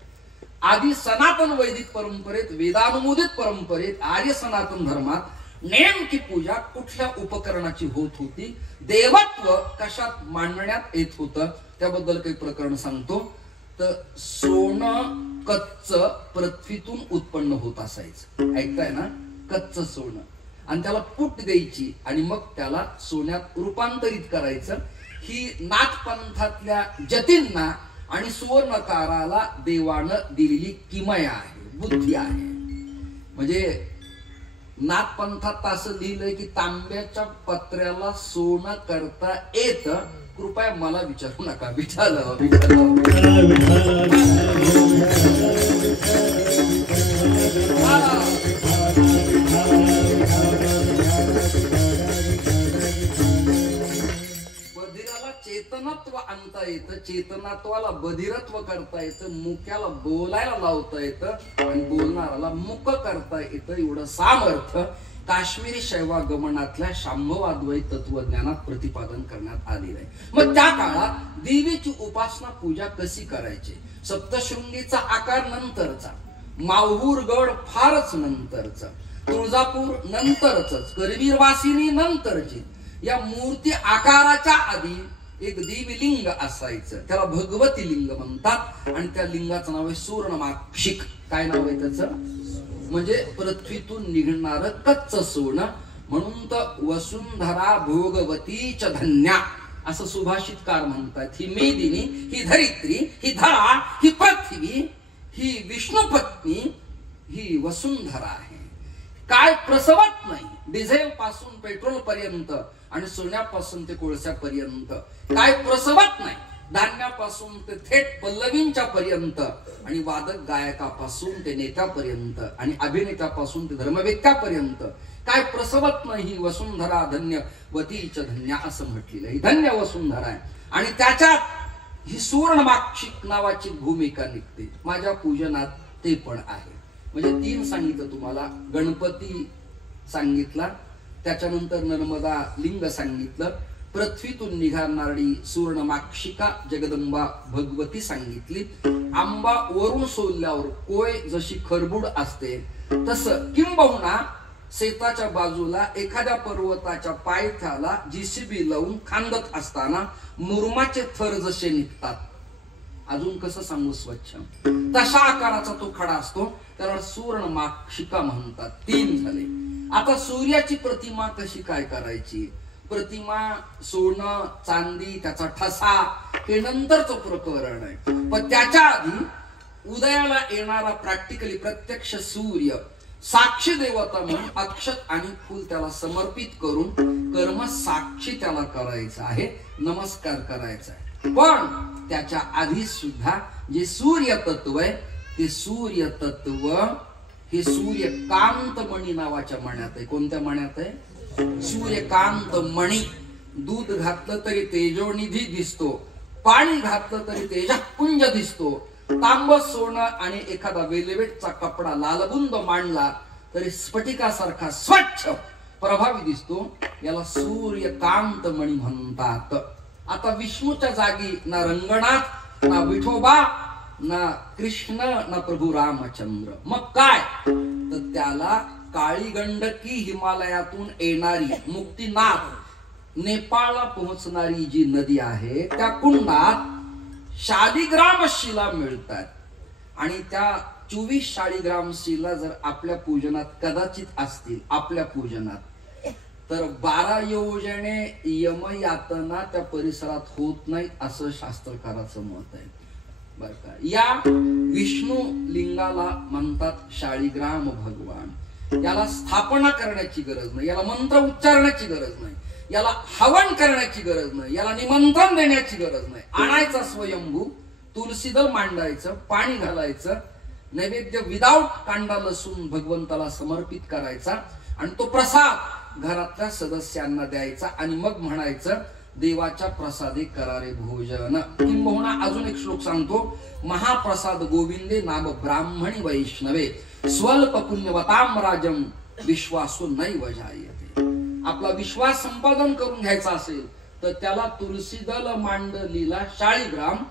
आधी सनातन वैदिक परंपरेत, वेदानुमोदित परंपरेत, आर्य सनातन धर्मात नेमकी पूजा कुठल्या उपकरणाची होत होती, देवत्व कशात मांडण्यात येत होतं, त्याबद्दल काही प्रकरण सांगतो. तर सोनं कच्च पृथ्वीतून उत्पन्न होत असायचं. ऐकताय ना, कच्च सोनं, आणि त्याला पूट द्यायची आणि मग त्याला सोन्यात रूपांतरित करायचं. ही नाथपंथातल्या जतींना आणि सुवर्णकाराला देवानं दिलेली किमया आहे, बुद्धी आहे. म्हणजे नाथपंथात असं लिहिलंय की तांब्याच्या पत्र्याला सोनं करता येत. कृपया मला विचारू नका. विठाल बधिराला चेतनत्व आणता येतं, चेतनत्वाला बधिरत्व करता येतं, मुक्याला बोलायला लावता येतं आणि बोलणाराला मुक करता येतं. एवढं सामर्थ्य काश्मीरी शैवागमनातल्या शांभवाद्वैत तत्वज्ञानात प्रतिपादन करण्यात आलेलं आहे. मग त्या काळात देवीची उपासना पूजा कशी करायची. सप्तशृंगीचा आकार नंतरचा, माहूरगड फारच नंतरचा, तुळजापूर नंतरच, करवीरवासिनी नंतरची. या मूर्ती आकाराच्या आधी एक देवीलिंग असायचं, त्याला भगवती लिंग म्हणतात. आणि त्या लिंगाचं नाव आहे सुवर्णमाक्षिक. काय नाव आहे त्याचं, म्हणजे पृथ्वीतून निघणारं कच्च सोनं. म्हणून तर वसुंधरा भोगवतीच धन्या असं सुभाषितकार म्हणतात. ही मेदिनी, ही धरित्री, ही धरा, ही पृथ्वी, ही विष्णुपत्नी, ही वसुंधरा आहे. काय प्रसवत नाही. डिझेल पासून पेट्रोल पर्यंत आणि सोन्यापासून ते कोळशापर्यंत काय प्रसवत नाही. धान्यापासून ते थेट पल्लवींच्या पर्यंत आणि वादक गायकापासून ते नेत्यापर्यंत आणि अभिनेत्यापासून ते धर्मवेत्यापर्यंत काय प्रसवत नाही वसुंधरा धन्यवतीच धन्य असं म्हटलेलं ही धन्य वसुंधरा आहे. आणि त्याच्यात ही सुवर्णमाक्षिक नावाची भूमिका निघते. माझ्या पूजनात ते पण आहे. म्हणजे 3 सांगितलं तुम्हाला. गणपती सांगितला, त्याच्यानंतर नर्मदा लिंग सांगितलं, पृथ्वीतून निघाणारी सुवर्णमाक्षिका जगदंबा भगवती सांगितली. आंबा वरून सोडल्यावर कोय जशी खरबूड असते तसं किंबहुना शेताच्या बाजूला एखाद्या पर्वताच्या पायथ्याला जीसीबी लावून खांदत असताना मुरुमाचे थर जसे निघतात, अजून कसं सांगू स्वच्छ, तशा आकाराचा तो खडा असतो, त्याला सुवर्णमाक्षिका म्हणतात. 3 झाले. आता सूर्याची प्रतिमा कशी काय करायची? प्रतिमा सोनं चांदी त्याचा ठसा हे नंतरचं प्रकरण आहे. पण त्याच्या आधी उदयाला येणारा प्रॅक्टिकली प्रत्यक्ष सूर्य साक्षी देवता म्हणून अक्षत आणि फूल त्याला समर्पित करून कर्म साक्षी त्याला करायचं आहे, नमस्कार करायचा आहे. पण त्याच्या आधी सुद्धा जे सूर्य तत्व आहे ते सूर्य तत्व हे सूर्यकांत मणी नावाच्या मण्यात आहे. कोणत्या मण्यात आहे? सूर्यकांत मणी. दूध घातलं तरी तेजोनिधी दिसतो, पाणी घातलं तरी तेजपुंज दिसतो, तांब सोनं आणि एखादा वेलवेटचा कपडा लालबुंद मांडला तरी स्फटिकासारखा स्वच्छ प्रभावी दिसतो. याला सूर्यकांत मणी म्हणतात. आता विष्णूच्या जागी ना रंगनाथ, ना विठोबा, ना कृष्ण, ना प्रभू रामचंद्र. मग काय? तर त्याला काळी गंडकी हिमालयातून येणारी मुक्तीनाथ नेपाळला पोहोचणारी जी नदी आहे त्या कुंडात शालिग्राम शिला मिळतात. आणि त्या 24 शालिग्राम शिला जर आपल्या पूजनात कदाचित असतील, आपल्या पूजनात, तर 12 योजने यमयातना त्या परिसरात होत नाही असं शास्त्रकाराचं मत आहे. बर का? या विष्णू लिंगाला म्हणतात शालिग्राम भगवान. याला स्थापना करण्याची गरज नाही, याला मंत्र उच्चारण्याची गरज नाही, याला हवन करण्याची गरज नाही, याला निमंत्रण देण्याची गरज नाही. आणायचा स्वयंभू, तुलसी दल मांडायचं, पाणी घालायचं, नैवेद्य विदाऊट कांदा लसूण भगवंताला समर्पित करायचा आणि तो प्रसाद घरातल्या सदस्यांना द्यायचा आणि मग म्हणायचं देवाच्या प्रसादे करारे भोजन. किंबहुना अजून एक श्लोक सांगतो, महाप्रसाद गोविंदे नाम ब्राह्मणी वैष्णवे स्वल्प पुण्यवताम राजम विश्वासो नैव जायते. आपला विश्वास संपादन करून घ्यायचा असेल तर त्याला तुलसीदल मांडलीला शालिग्राम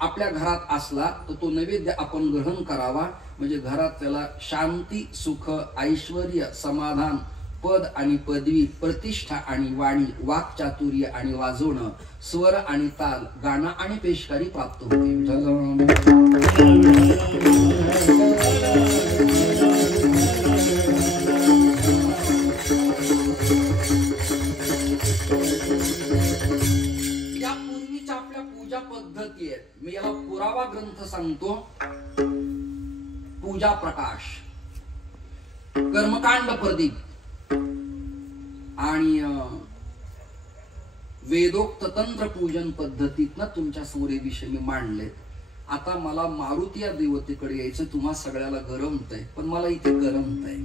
आपल्या घरात असला तर तो नैवेद्य आपण ग्रहण करावा. म्हणजे घरात त्याला शांती, सुख, ऐश्वर्य, समाधान, पद आणि पदवी, प्रतिष्ठा आणि वाणी, वाक्चातुर्य आणि वाजवणं, स्वर आणि ताल, गाणं आणि पेशकारी प्राप्त होते. या पूर्वीच्या आपल्या पूजा पद्धती आहेत. मी याला पुरावा ग्रंथ सांगतो. पूजा प्रकाश, कर्मकांड प्रदीप आणि वेदोक्त तंत्र पूजन पद्धतीतनं तुमच्या समोर हे विषय मी मांडले. आता मला मारुती या देवतेकडे यायचं. तुम्हा सगळ्याला गरमतंय, पण मला इथे गरमतंय,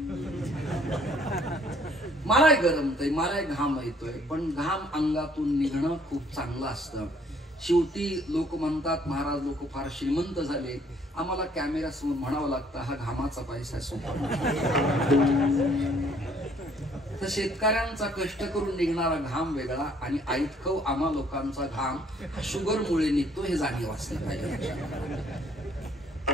मलाही गरमतंय, मलाही घाम येतोय. पण घाम अंगातून निघणं खूप चांगलं असतं. शेवटी लोक म्हणतात महाराज लोक फार श्रीमंत झाले, आम्हाला कॅमेरा समोर म्हणावं लागतं हा घामाचा पैसा सुद्धा. तर शेतकऱ्यांचा कष्ट करून निघणारा घाम वेगळा आणि ऐतखव आम्हा लोकांचा घाम शुगर मुळे निघतो, हे जाणीव असलं पाहिजे.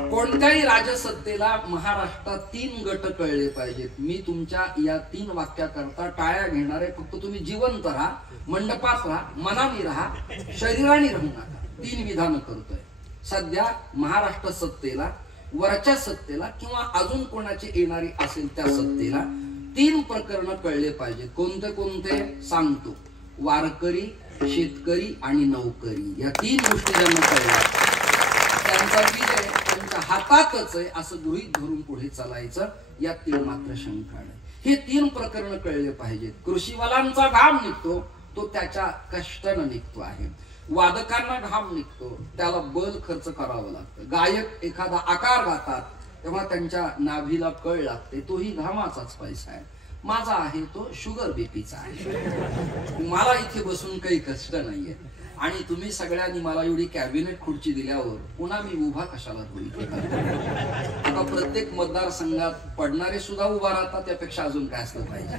कोणत्याही राजसत्तेला महाराष्ट्रात 3 गट कळले पाहिजेत. मी तुमच्या या 3 वाक्याकरता टाळ्या घेणार आहे. फक्त तुम्ही जिवंत राहा, मंडपात राहा, मनाने राहा, शरीराने राहू नका. 3 विधान करतोय सध्या महाराष्ट्र सत्तेला, वरच्या सत्तेला किंवा अजून कोणाची येणारी असेल त्या सत्तेला 3 प्रकरण कळले पाहिजेत. कोणते कोणते सांगतो. वारकरी, शेतकरी आणि नोकरी, या 3 गोष्टी ज्यांना कळल्या त्यांचा विजय त्यांच्या हातातच आहे असं गृहीत धरून पुढे चालायचं. यात 3 मात्र शंका नाही. हे 3 प्रकरण कळले पाहिजेत. कृषीवालांचा घाम निघतो तो त्याच्या कष्टानं निघतो आहे. वादकांना घाम निघतो, त्याला बल खर्च करावं लागतं. गायक एखादा आकार गातात तेव्हा त्यांच्या नाभीला कळ लागते, तोही घामाचाच पैसा आहे. माझा आहे तो शुगर बीपीचा आहे. मला इथे बसून काही कष्ट नाहीये. आणि तुम्ही सगळ्यांनी मला एवढी कॅबिनेट खुर्ची दिल्यावर पुन्हा मी उभा कशाला होईल? आता प्रत्येक मतदारसंघात पडणारे सुद्धा उभा राहतात, त्यापेक्षा अजून काय असलं पाहिजे.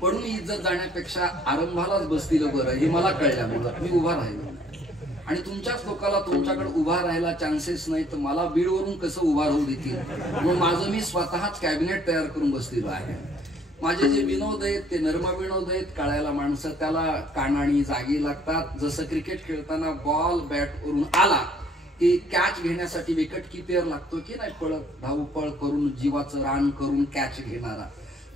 पडून इज्जत जाण्यापेक्षा आरंभालाच बसतील बरं, हे मला कळल्यामुळं मी उभा राहिलो नाही. आणि तुमच्याच लोकांना तुमच्याकडे उभा राहायला चान्सेस नाही, तर मला बीडवरून कसं उभा राहू देतील? म्हणून माझं मी स्वतःच कॅबिनेट तयार करून बसलेलो आहे. माझे जे विनोद आहेत ते नर्म विनोद आहेत. कळायला माणसं त्याला कानाणी जागी लागतात. जसं क्रिकेट खेळताना बॉल बॅट वरून आला की कॅच घेण्यासाठी विकेट किपर लागतो की नाही, पळत धावपळ करून जीवाचं रान करून कॅच घेणारा,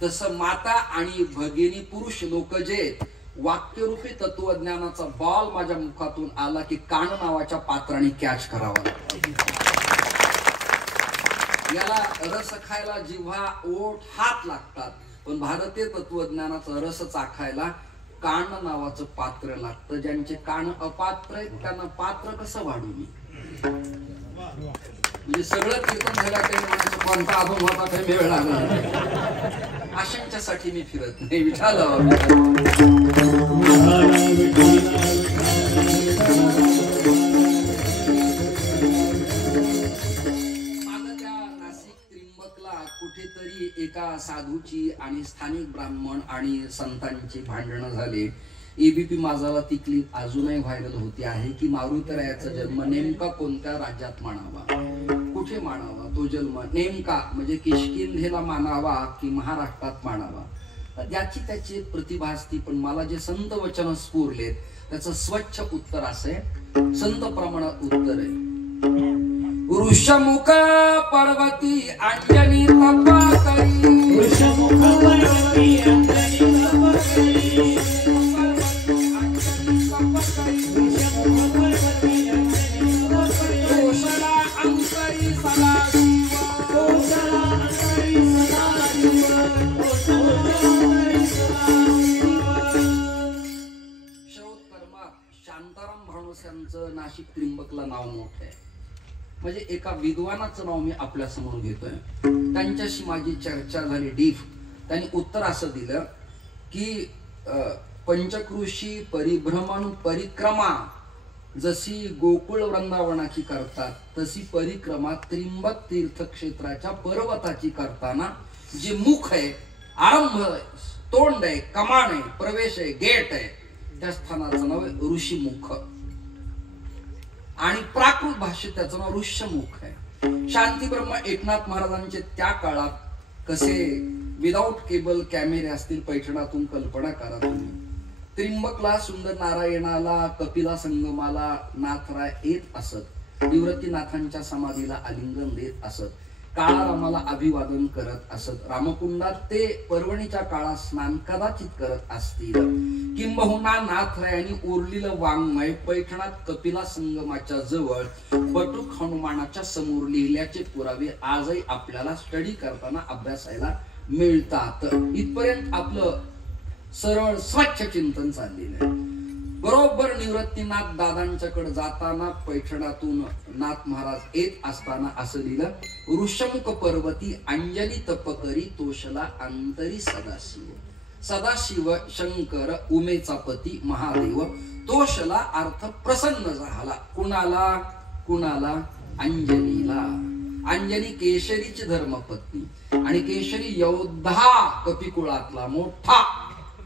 तसं माता आणि भगिनी पुरुष लोक जे वाक्यरूपी तत्वज्ञानाचा बॉल माझ्या मुखातून आला की कान नावाच्या पात्राने कॅच करावा लागतो. याला रस खायला जिव्हा ओठ हात लागतात, पण भारतीय तत्वज्ञानाचा रस चाखायला कान नावाचं पात्र लागतं. ज्यांचे कान अपात्र आहेत त्यांना पात्र कसं वाढू मी? म्हणजे सगळं कीर्तन झालं काही म्हणायचं कोणता अभंग होता काही वेळ लागला, अशांच्यासाठी मी फिरत नाही. विठाल कुठेतरी एका साधूची आणि स्थानिक ब्राह्मण आणि संतांची भांडणं झाले. एबीपी माझाला ती क्लिप अजूनही व्हायरल होती आहे की मारुतरायाचा जन्म नेमका कोणत्या राज्यात मानावा, कुठे मानावा, तो जन्म नेमका म्हणजे किष्किंधेला मानावा की महाराष्ट्रात मानावा, याची त्याची प्रतिभा असती. पण मला जे संत वचन स्फुरलेत त्याचं स्वच्छ उत्तर असे, संत प्रमाणात उत्तर आहे. ऋषमुख पर्वती अंजनी तपा करी, ऋषमुख पर्वती अंजनी तपा करी, शांताराम भानुशांचं नाशिक त्रिंबकला नाव मोठं आहे. म्हणजे एका विद्वानाचं नाव मी आपल्या समोर घेतोय. त्यांच्याशी माझी चर्चा झाली डीप. त्यांनी उत्तर असं दिलं की पंचकृषी परिभ्रमण परिक्रमा जशी गोकुळ वृंदावनाची करतात तशी परिक्रमा त्रिंबक तीर्थक्षेत्राच्या पर्वताची करताना जे मुख आहे, आरंभ आहे, तोंड आहे, कमान आहे, प्रवेश आहे, गेट आहे, त्या स्थानाचं नाव आहे ऋषीमुख आणि प्राकृत भाषेत त्याचं नाव ऋष्यमुख आहे. शांती ब्रह्म एकनाथ महाराजांचे त्या काळात कसे विदाऊट केबल कॅमेरे असतील पैठणातून कल्पना करा तुम्ही. त्रिंबकला सुंदर नारायणाला कपिला संगमाला नाथराय येत असत, निवृत्तीनाथांच्या समाधीला आलिंगन देत असत, काळारामाला अभिवादन करत असत, रामकुंडात ते पर्वणीच्या काळात स्नान कदाचित करत असतील. किंबहुना नाथरायांनी उरलेलं वाङ्मय पैठणात कपिला संगमाच्या जवळ बटुक हनुमानाच्या समोर लिहिल्याचे पुरावे आजही आपल्याला स्टडी करताना अभ्यासायला मिळतात. इथपर्यंत आपलं सरळ स्वच्छ चिंतन चाललेलं आहे. बरोबर निवृत्तीनाथ दादांच्याकडे जाताना पैठणातून नाथ महाराज येत असताना असं लिहिलं, ऋषमुख पर्वती अंजली तपकरी तोषला अंतरी सदाशिव. सदाशिव शंकर उमेचा पती महादेव तोषला अर्थ प्रसन्न झाला. कुणाला कुणाला? अंजलीला. अंजली केशरीची धर्मपत्नी आणि केशरी योद्धा कपिकुळातला मोठा,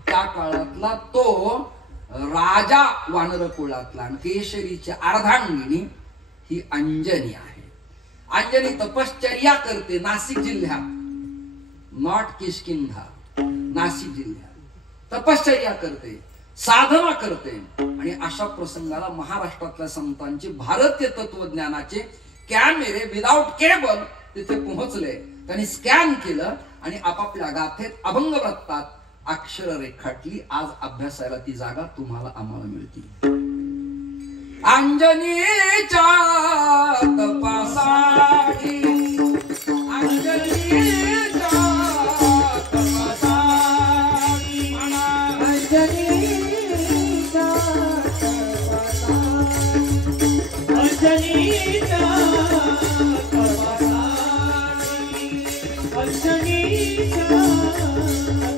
त्या काळातला तो राजा वानर कुळातला. केशरीची अर्धांगिनी ही अंजनी आहे. अंजनी तपश्चर्या करते नाशिक जिल्ह्यात, नॉट किष्किंधा, नाशिक जिल्ह्यात तपश्चर्या करते, साधना करते. आणि अशा प्रसंगाला महाराष्ट्रातल्या संतांचे भारतीय तत्वज्ञानाचे कॅमेरे विदाऊट केबल तिथे पोहोचले. त्यांनी स्कॅन केलं आणि आपापल्या गाथेत अभंग वृत्तात अक्षर रेखाटली. आज अभ्यासायला ती जागा तुम्हाला आम्हाला मिळते. अंजनीच्या तपासाठी, अंजनीच्या तपासाठी अंजनीच्या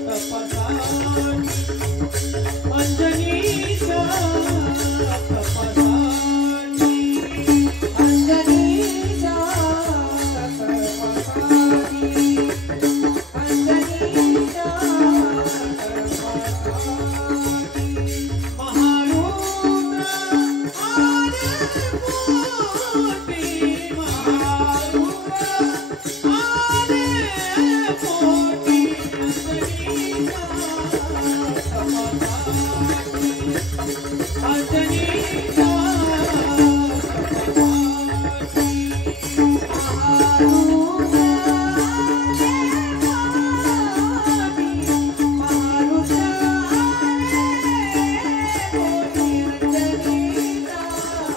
तपसानी अंजनीच्या तपसानी अंजनीच्या तपसानी अंजनीच्या तपसानी महारुद्र आले पोटी महारुद्र आले पोटी अंजनीच्या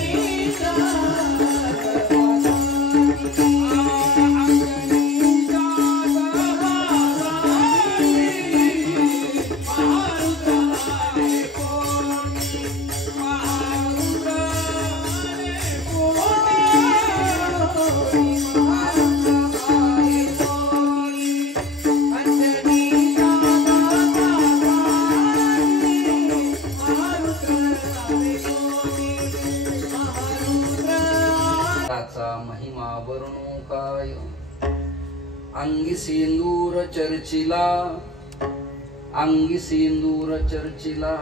तपसानी अंजनीच्या महिमा वर्णू काय अंगी सिंदूर चर्चिला अंगी सिंदूर चर्चिला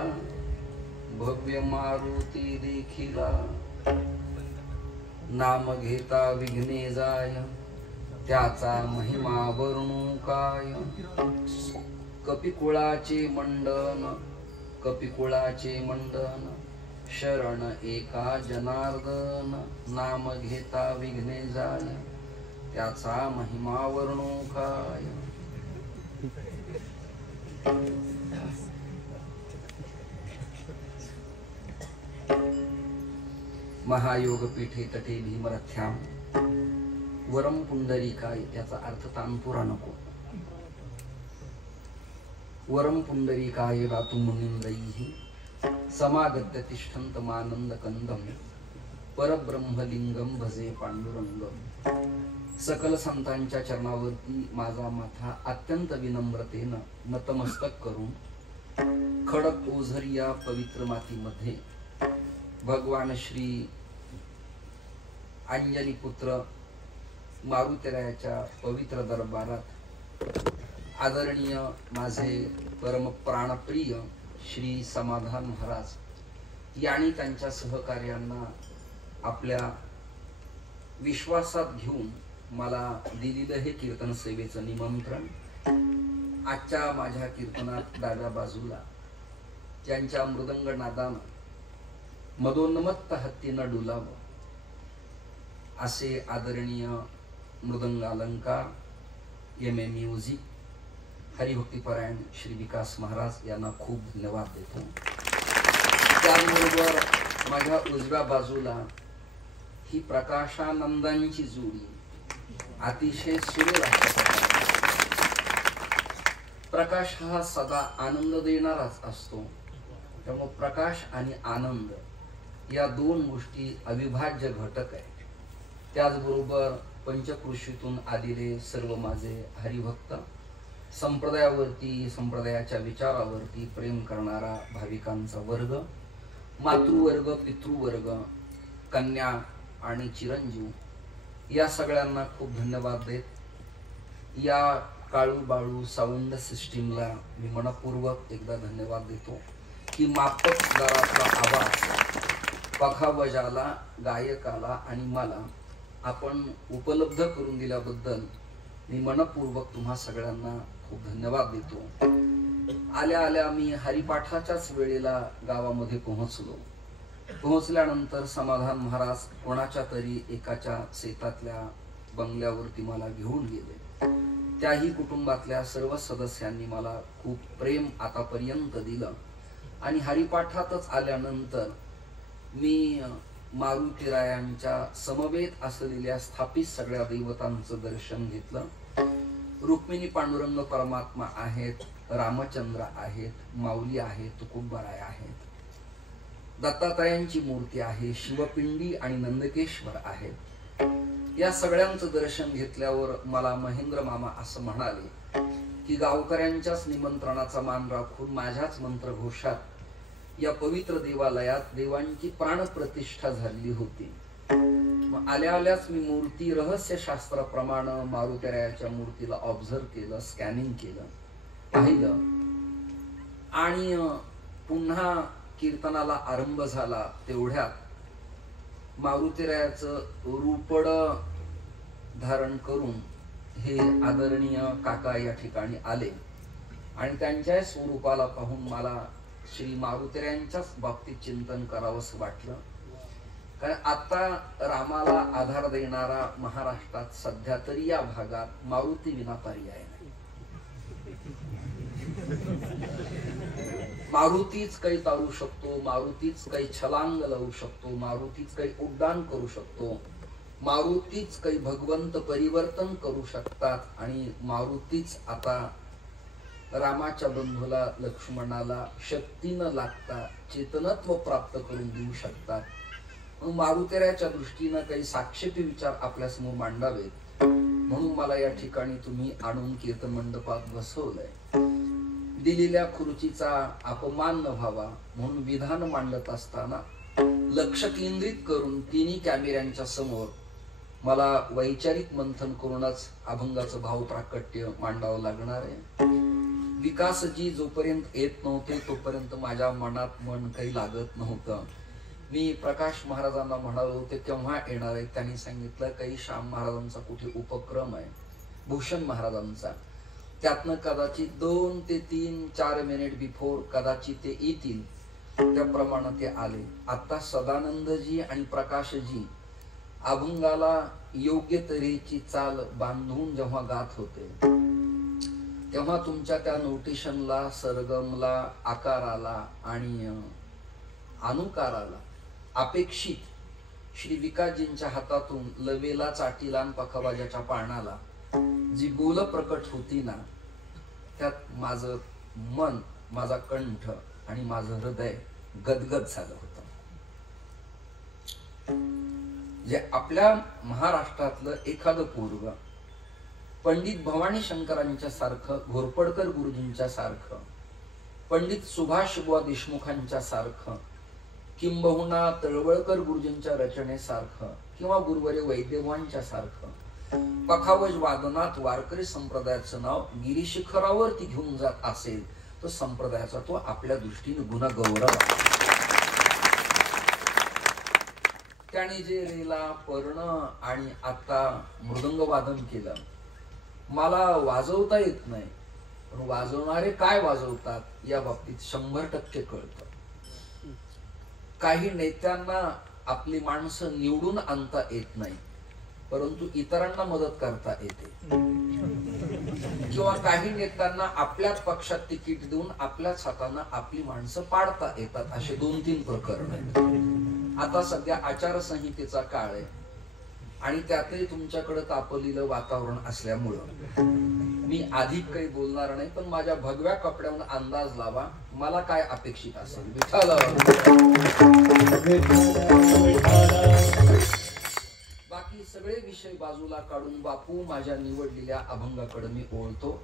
भव्य मारुती देखिला नाम घेता विघ्ने जाय त्याचा महिमा वर्णू काय कपिकुळाचे मंडन शरण एका जनार्दन नाम घेता विघ्ने जाय त्याचा महिमा वर्णू काय महायोग पीठे तटे भीमरथ्याम वरम पुंडरीकाय याचा अर्थ तानपुरा नको वरम पुंडरीकाय दातु मुनींद्रैहि समागत्य तिष्ठन्तमानंद कंदम परब्रह्मलिंगम भजे पांडुरंगम सकल संतांच्या चरणावरती माझा माथा अत्यंत विनम्रतेनं नतमस्तक करून खडक ओझर या पवित्र मातीमध्ये भगवान श्री अंजनी पुत्र मारुतीरायाच्या पवित्र दरबारात आदरणीय माझे परम प्राणप्रिय श्री समाधान महाराज यांनी त्यांच्या सहकार्यांना आपल्या विश्वासात घेऊन मला दिलेलं हे कीर्तन सेवेचं निमंत्रण आजच्या माझ्या कीर्तनात डाव्या बाजूला त्यांच्या मृदंग नादानं मदोन्मत्त हत्तीनं डुलावं असे आदरणीय मृदंग अलंकार एम ए म्युझिक हरिभक्तीपरायण श्री विकास महाराज यांना खूप धन्यवाद देतो। त्याचबरोबर माझ्या उजव्या बाजूला ही प्रकाशानंदांची जोडी अतिशय सुरेख आहे। प्रकाश हा सदा आनंद देणाराच असतो, त्यामुळे प्रकाश आणि आनंद या दोन गोष्टी अविभाज्य घटक आहेत। त्याचबरोबर पंचकृषीतून आलेले सर्व माझे हरिभक्त, संप्रदायावरती संप्रदायाच्या विचारावरती प्रेम करणारा भाविकांचा वर्ग, मातृवर्ग, पितृवर्ग, कन्या आणि चिरंजीव या सगळ्यांना खूप धन्यवाद देत या काळू बाळू साऊंड सिस्टीमला मी मनपूर्वक एकदा धन्यवाद देतो की माफक दरातला आवाज पखावजाला, गायकाला आणि मला आपण उपलब्ध करून दिल्याबद्दल मी मनपूर्वक तुम्हा सगळ्यांना खूप धन्यवाद देतो। आल्या आल्या मी हरिपाठाच्याच वेळेला गावामध्ये पोहोचल्यानंतर समाधान महाराज कोणाच्या तरी एकाच्या शेतातल्या बंगल्यावरती मला घेऊन गेले। त्याही कुटुंबातल्या सर्व सदस्यांनी मला खूप प्रेम आतापर्यंत दिलं आणि हरिपाठातच आल्यानंतर मी मारुतीरायांच्या समवेत असलेल्या स्थापित सगळ्या देवतांचं दर्शन घेतलं। रुक्मिणी पांडुरंग परमात्मा आहेत, रामचंद्र आहेत, माऊली आहेत, तुकोबाराय आहेत, दत्तात्रयांची मूर्ती आहे, शिवपिंडी आणि नंदकेश्वर आहेत, या सगळ्यांचं दर्शन घेतल्यावर मला महेंद्र मामा असं म्हणाले की गावकऱ्यांच्याच निमंत्रणाचा मान राखून माझ्याच मंत्रघोषात या पवित्र देवालयात देवांची प्राणप्रतिष्ठा झाली होती. मग आल्या आल्याच मी मूर्ती रहस्यशास्त्राप्रमाणे मारुतीरायाच्या मूर्तीला ऑब्झर्व केलं, स्कॅनिंग केलं, पाहिलं. आणि पुन्हा कीर्तनाला आरंभ झाला तेवढ्यात मारुतीरायाचं रूपड धारण करून हे आदरणीय काका या ठिकाणी आले आणि त्यांच्या स्वरूपाला पाहून मला श्री मारुतीरायांच्याच बाबतीत चिंतन करावंसं वाटलं. कारण आता रामाला आधार देणारा महाराष्ट्रात सध्या तरी या भागात मारुती विना पर्याय नाही. मारुतीच काही तारू शकतो, मारुतीच काही छलांग लावू शकतो, मारुतीच काही उड्डाण करू शकतो, मारुतीच काही भगवंत परिवर्तन करू शकतात आणि मारुतीच आता रामाच्या बंधूला लक्ष्मणाला शक्तीनं लागता चेतनत्व प्राप्त करून देऊ शकतात. मारुतीरायाच्या दृष्टीनं काही साक्षेपी विचार आपल्या समोर मांडावेत म्हणून मला या ठिकाणी तुम्ही आणून कीर्तन मंडपात बसवलंय. दिलेल्या खुर्चीचा अपमान न व्हावा म्हणून विधान मांडत असताना लक्ष केंद्रित करून तिन्ही कॅमेऱ्यांच्या समोर मला वैचारिक मंथन करूनच अभंगाचं भाव प्राकट्य मांडावं लागणार आहे. विकासजी जोपर्यंत येत नव्हते तोपर्यंत माझ्या मनात मन काही लागत नव्हतं. मी प्रकाश महाराजांना म्हणालो होते केव्हा येणार आहे. त्यांनी सांगितलं काही श्याम महाराजांचा कुठे उपक्रम आहे, भूषण महाराजांचा, त्यातनं कदाचित 2 ते 3-4 मिनिट बिफोर कदाचित ते येतील. त्याप्रमाणे ते आले. आता सदानंदजी आणि प्रकाशजी अभंगाला योग्य तऱ्हेची चाल बांधून जेव्हा गात होते तेव्हा तुमच्या त्या नोटेशनला, सरगमला, आकाराला आणि अनुकाराला अपेक्षित श्री विकासजींच्या हातातून लवेला, चाटीला आणि पखावाजाच्या पाळणाला जी बोल प्रकट होती ना, त्यात माझं मन, माझा कंठ आणि माझं हृदय गदगद झालं होतं. जे आपल्या महाराष्ट्रातलं एखादं पोरग पंडित भवानी शंकरांच्या सारखं, घोरपडकर गुरुजींच्या सारखं, पंडित सुभाष बुवा देशमुखांच्या सारखं, किंबहुना तळवळकर गुरुजींच्या रचनेसारखं किंवा गुरुवर्य वैद्यवांच्या सारखं पखावज वादनात वारकरी संप्रदायाचं नाव गिरीशिखरावरती घेऊन जात असेल तर संप्रदायाचा तो आपल्या दृष्टीने गुन्हा गौरव. त्याने जे रेला, पर्ण आणि आता मृदंग वादन केलं, मला वाजवता येत नाही पण वाजवणारे काय वाजवतात या बाबतीत 100% कळतं. काही नेत्यांना आपली माणसं निवडून आणता येत नाही परंतु इतरांना मदत करता येते, किंवा काही नेत्यांना आपल्याच पक्षात तिकीट देऊन आपल्याच हाताने आपली माणसं पाडता येतात. असे 2-3 प्रकरण आहेत. आता सध्या आचारसंहितेचा काळ आहे आणि त्यातही तुमच्याकडे तापलेलं वातावरण असल्यामुळं मी अधिक काही बोलणार नाही, पण माझ्या भगव्या कपड्यावर अंदाज लावा मला काय अपेक्षित असेल. विठ्ठल बाकी सगळे विषय बाजूला काढून बापू माझ्या निवडलेल्या अभंगाकडे मी ओळतो.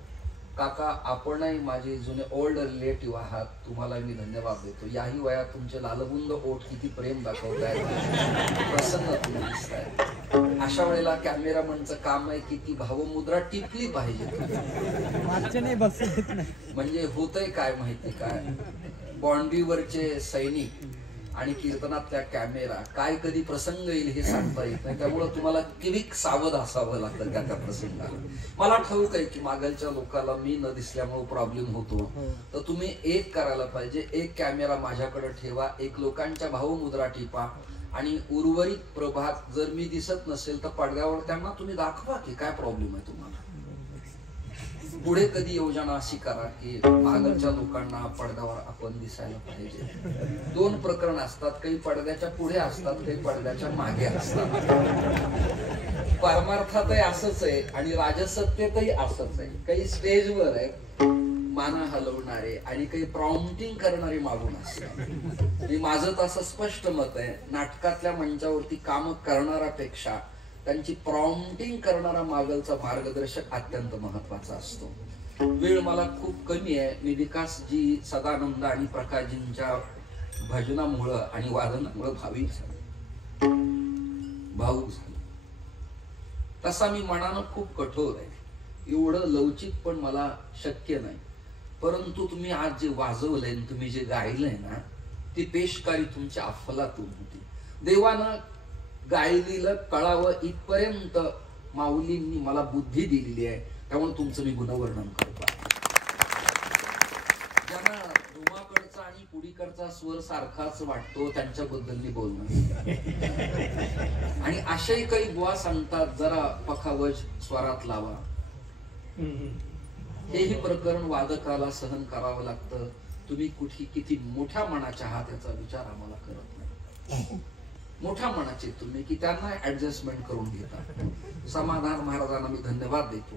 काका, आपणही माझे जुने ओल्ड रिलेटिव्ह आहात, तुम्हाला मी धन्यवाद देतो. याही वयात तुमचे लालबुंद ओठ किती प्रेम दाखवताय, प्रसन्न तुम्ही दिसताय. अशा वेळेला कॅमेरामनचं काम आहे किती भावमुद्रा टिपली पाहिजे म्हणजे होतंय काय माहिती काय, बॉन्डीवरचे सैनिक आणि कीर्तनातल्या कॅमेरा काय कधी प्रसंग येईल हे सांगता येत नाही. त्यामुळे तुम्हाला किवीक सावध असावं लागतं त्या प्रसंगाला. मला ठाऊक आहे की मागलच्या लोकांना मी न दिसल्यामुळे प्रॉब्लेम होतो, तर तुम्ही एक करायला पाहिजे, एक कॅमेरा माझ्याकडे ठेवा, एक लोकांच्या भावमुद्रा टिपा आणि उर्वरित प्रभात जर मी दिसत नसेल तर पडद्यावर त्यांना तुम्ही दाखवा की काय प्रॉब्लेम आहे तुम्हाला. पुढे कधी योजना अशी करा की मागच्या लोकांना पडद्यावर आपण दिसायला पाहिजे. 2 प्रकरण असतात, काही पडद्याच्या पुढे असतात, काही पडद्याच्या मागे असतात. परमार्थातही असंच आहे आणि राजसत्तेतही असंच आहे. काही स्टेजवर आहे माना हलवणारे आणि काही प्रॉम्प्टिंग करणारे मागून असतात. माझं तसं स्पष्ट मत आहे, नाटकातल्या मंचावरती काम करणाऱ्यापेक्षा त्यांची प्रॉम्प्टिंग करणारा मागलचा मार्गदर्शक अत्यंत महत्वाचा असतो. वेळ मला खूप कमी आहे. मी विकासजी, सदानंद आणि प्रकाशजींच्या भजनामुळं आणि वादनामुळं भाविक भाऊक झालो. तसा मी मनानं खूप कठोर आहे. एवढं लवचिक पण मला शक्य नाही. परंतु तुम्ही आज जे वाजवलंय, तुम्ही जे गायलंय ना, ती पेशकारी तुमच्या अफलातून होती. देवानं गायलेलं कळावं इथपर्यंत माऊलींनी मला बुद्धी दिलेली आहे. त्यामुळे तुमचं मी गुणवर्णन करतो. ज्यांना धुमाकडचा आणि पुढीकडचा स्वर सारखाच वाटतो त्यांच्याबद्दल मी बोलणार. आणि अशाही काही बुवा सांगतात जरा पखावज स्वरात लावा. हेही प्रकरण वादकाला सहन करावं लागतं. तुम्ही कुठे किती मोठ्या मनाच्या आहात याचा विचार आम्हाला करत नाही. मोठ्या मनाचे तुम्ही की त्यांना ऍडजस्टमेंट करून घेता. समाधान महाराजांना मी धन्यवाद देतो.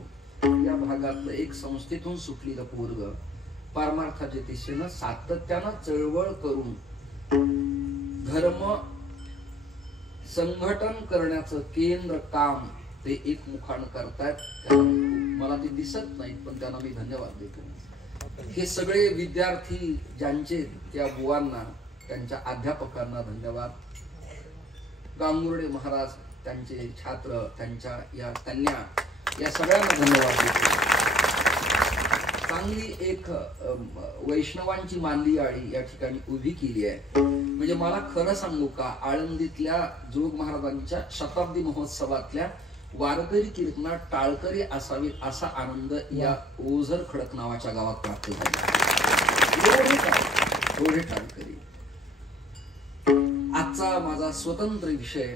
या भागातलं एक संस्थेतून सुटलेलं पोरग पारमार्थाच्या दिशेनं सातत्यानं चळवळ करून धर्म संघटन करण्याचं केंद्र काम ते एक मुखानं करतायत. मला ते दिसत नाही पण त्यांना मी धन्यवाद देतो. हे सगळे विद्यार्थी ज्यांचे, त्या बुवांना, त्यांच्या अध्यापकांना धन्यवाद. गांगुर्डे महाराज, त्यांचे छात्र, त्यांच्या या कन्या, या सगळ्यांना धन्यवाद देतो. चांगली एक वैष्णवांची मानली आळी या ठिकाणी उभी केली आहे. म्हणजे मला खरं सांगू का, आळंदीतल्या जोग महाराजांच्या शताब्दी महोत्सवातल्या वारकरी कीर्तनात टाळकरी असावीत असा आनंद या ओझर खडक नावाच्या गावात प्राप्त झाला. एवढे टाळकरी. आजचा माझा स्वतंत्र विषय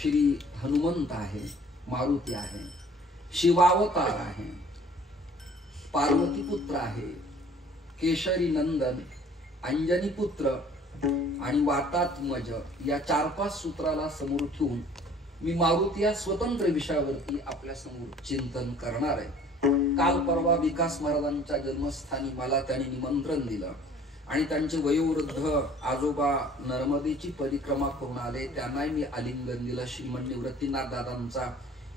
श्री हनुमंत आहे, मारुती आहे, शिवावतार आहे, पार्वती पुत्र आहे, केशरी नंदन, अंजनी पुत्र आणि वातात्मज या 4-5 सूत्राला समोर ठेवून मी मारुती या स्वतंत्र विषयावरती आपल्या समोर चिंतन करणार आहे. काल परवा विकास महाराजांच्या जन्मस्थानी मला त्यांनी निमंत्रण दिलं आणि त्यांचे वयोवृद्ध आजोबा नर्मदेची परिक्रमा करून आले. त्यांनाही मी आलिंगन दिलं. श्रीमंत निवृत्तीनाथ दादांचा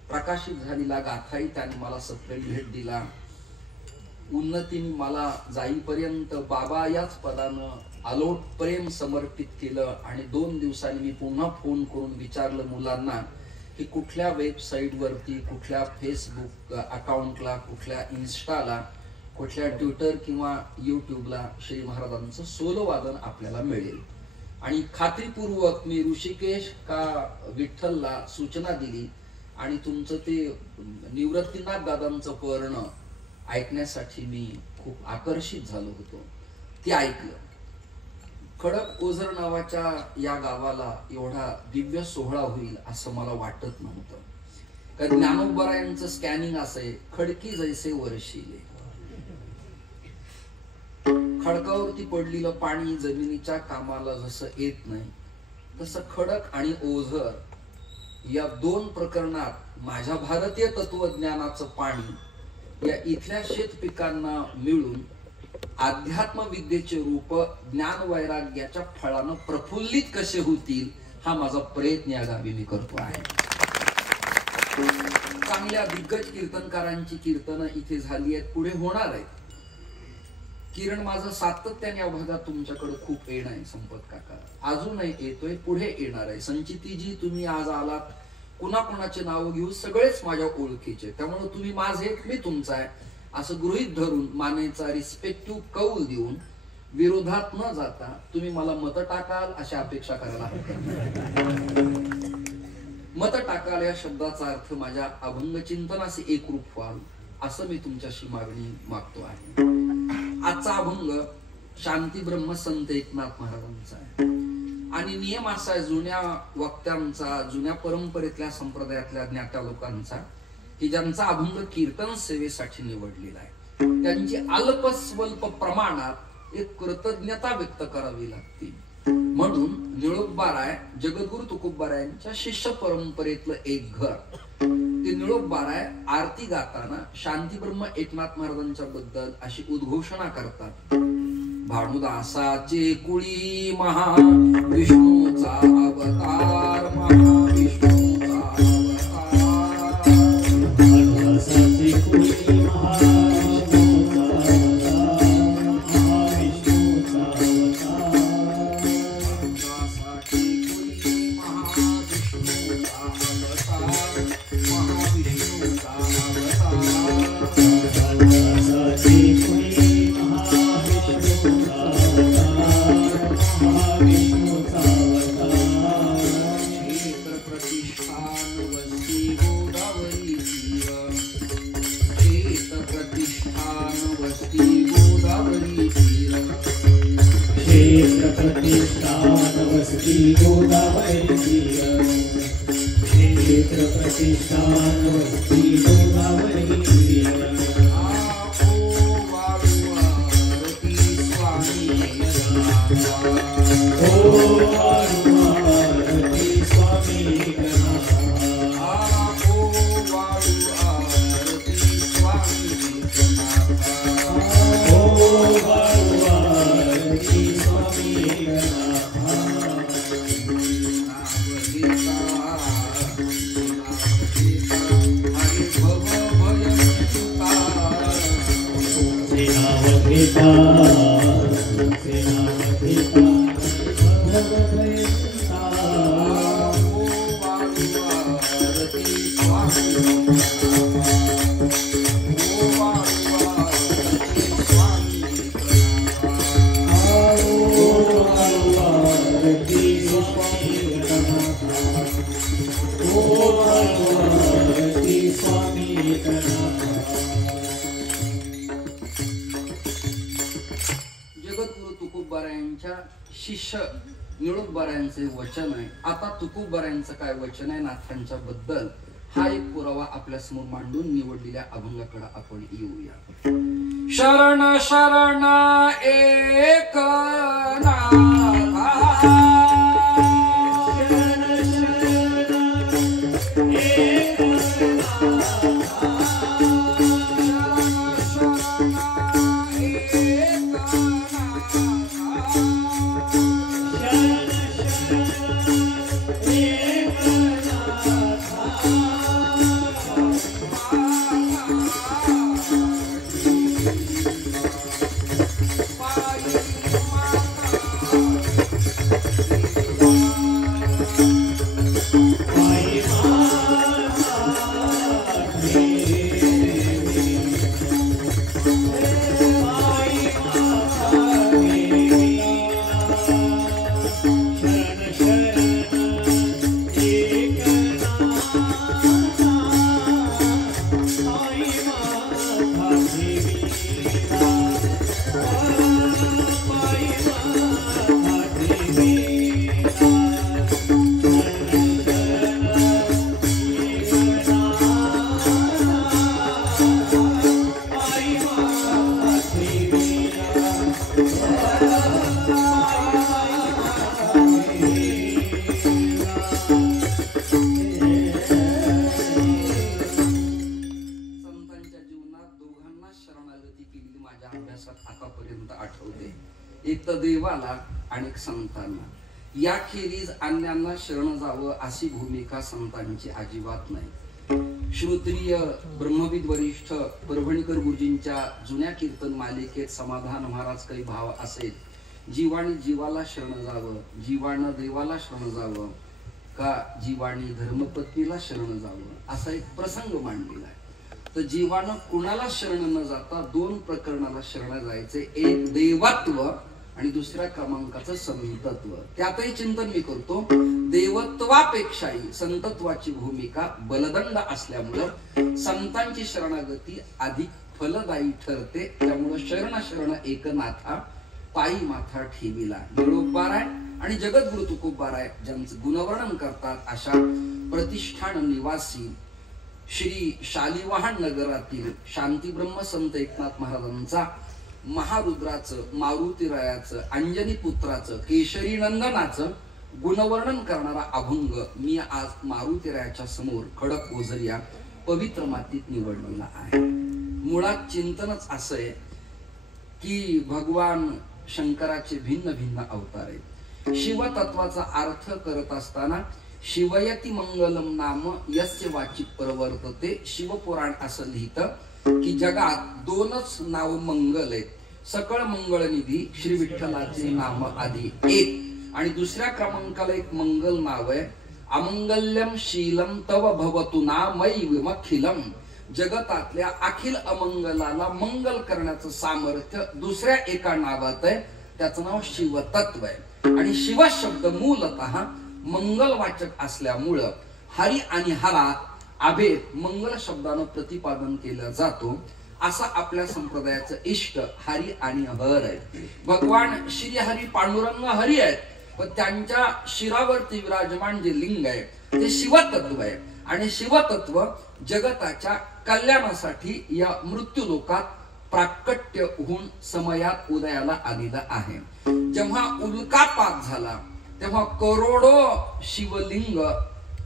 प्रकाशित झालेला गाथाही त्यांनी मला सत्कारी भेट दिला. उन्नतीने मला जाईपर्यंत बाबा याच पदानं अलोट प्रेम समर्पित केलं. आणि 2 दिवसांनी मी पुन्हा फोन करून विचारलं मुलांना की कुठल्या वेबसाईट वरती, कुठल्या फेसबुक अकाउंटला, कुठल्या इन्स्टाला, कुठल्या ट्विटर किंवा युट्यूबला श्री महाराजांचं सोलो वादन आपल्याला मिळेल. आणि खात्रीपूर्वक मी ऋषिकेश का विठ्ठलला सूचना दिली आणि तुमचं ते निवृत्तीनाथ दादांचं पर्ण ऐकण्यासाठी मी खूप आकर्षित झालो होतो. ते ऐकलं. खडक ओझर नावाच्या या गावाला एवढा दिव्य सोहळा होईल असं मला वाटत नव्हतं. कारण ज्ञानोबरायांचं स्कॅनिंग असं, खडकी जैसे वर्षिले. खडकावरती पडलेलं पाणी जमिनीच्या कामाला जसं येत नाही तसं खडक आणि ओझर या 2 प्रकरणात माझ्या भारतीय तत्वज्ञानाचं पाणी या इथल्या शेत पिकांना मिळून अध्यात्म विद्येचे रूप ज्ञान वैराग्याच्या फळानं प्रफुल्लित कसे होतील हा माझा प्रयत्न या गावी मी करतो आहे. चांगल्या दिग्गज कीर्तनकारांची कीर्तनं इथे झाली आहेत, पुढे होणार आहेत. किरण माझं सातत्याने या भागात तुमच्याकडे खूप येणं आहे. संपत काका अजूनही येतोय, पुढे येणार आहे. संचितीजी तुम्ही आज आलात, कुणाकुणाचे नाव घेऊ, सगळेच माझ्या ओळखीचे. त्यामुळे तुम्ही माझे, मी तुमचा आहे असं गृहीत धरून मानेचा रिस्पेक्टिव्ह कौल देऊन विरोधात न जाता तुम्ही मला मत टाकाल अशी अपेक्षा करायला हरकत. मत टाकाल या शब्दाचा अर्थ माझ्या अभंग चिंतनाचे एकरूप व्हाल असं मी तुमच्याशी मागणी मागतो आहे. आजचा अभंग शांती ब्रह्म संत एकनाथ महाराजांचा आहे आणि नियम असा आहे जुन्या वक्त्यांचा, जुन्या परंपरेतल्या संप्रदायातल्या ज्ञात्या लोकांचा की ज्यांचा अभंग कीर्तन सेवेसाठी निवडलेला आहे त्यांची अल्प स्वल्प प्रमाणात एक कृतज्ञता व्यक्त करावी लागते. म्हणून निळोबाराय जगद्गुरु तुकोबारायांच्या शिष्य परंपरेतलं एक घर ते निळोबाराय आरती गाताना शांती ब्रह्म एकनाथ महाराजांच्या बद्दल अशी उद्घोषणा करतात. भानुदासाचे कुळी महा विष्णूचा अवतार, महाविष्णूचा अवतार. प्रतिष्ठान वसती गोदावरी तीर क्षेत्र प्रतिष्ठान वसती गोदावरी तीर शिष्य निळोदबाऱ्यांचे वचन आहे. आता तुकोबाऱ्यांचं काय वचन आहे नाथांच्या बद्दल हा एक पुरावा आपल्या समोर मांडून निवडलेल्या अभंगाकडे आपण येऊया. शरण शरण एक नाथा एक तर देवाला आणि संतांना. याखेरीज अन्यांना शरण जावं अशी भूमिका संतांची अजिबात नाही. श्रोत्रिय ब्रह्मविद वरिष्ठ परभणीकर गुरुजींच्या जुन्या कीर्तन मालिकेत समाधान महाराज काही भाव असेल, जीवानी जीवाला शरण जावं, जीवानं देवाला शरण जावं का जीवानी धर्मपत्नीला शरण जावं असा एक प्रसंग मांडलेला आहे. तर जीवानं कुणाला शरण न जाता दोन प्रकरणाला शरण जायचे, एक देवत्व आणि दुसऱ्या क्रमांकाचं संतत्व. त्यातही चिंतन मी करतो, देवत्वापेक्षाही संतत्वाची भूमिका बलदंड असल्यामुळं संतांची शरणागती अधिक फलदायी ठरते. त्यामुळं शरण शरण एकनाथा पायी माथा ठेविला. निळोदबाराय आणि जगद्गुरु तुकोबाराय ज्यांचं गुणवर्णन करतात अशा प्रतिष्ठान निवासी श्री शालिवाहन नगरातील शांती ब्रह्म संत एकनाथ महाराजांचा महारुद्राचं, मारुतीरायाचं, अंजनी पुत्राचं, केशरी नंदनाचं गुणवर्णन करणारा अभंग मी आज मारुतीरायाच्या समोर खडक ओझरिया पवित्र मातीत निवडलेला आहे. मुळात चिंतनच असं आहे की भगवान शंकराचे भिन्न भिन्न अवतार आहेत. शिवतत्वाचा अर्थ करत असताना शिवयती मंगलम नाम यस्य वाची प्रवर्तते, शिवपुराण असं लिहितं की जगात दोनच नाव मंगल आहेत. सकळ मंगळनिधी श्री विठ्ठलाचे नाम आधी एक आणि दुसऱ्या क्रमांकाला एक मंगल नाव आहे, अमंगल्यम शीलम तव भवतु नामई विमखिलम. जगतातल्या अखिल अमंगलाला मंगल करण्याचं सामर्थ्य दुसऱ्या एका नावात आहे, त्याचं नाव शिवतत्व आहे. आणि शिव शब्द मूलतः मंगलवाचक असल्यामुळं हरी आणि हरा अभेद मंगल शब्दानं प्रतिपादन केला जातो. असा आपल्या संप्रदायाचं इष्ट हरी आणि हर आहे. भगवान श्री हरी पांडुरंग हरी आहेत, पण त्यांच्या शिरावरती विराजमान जे लिंग आहे ते शिवतत्व आहे. आणि शिवतत्व जगताच्या कल्याणासाठी या मृत्यू लोकात प्राकट्य होऊन समयात उदयाला आलेला आहे. जेव्हा उल्कापात झाला तेव्हा करोडो शिवलिंग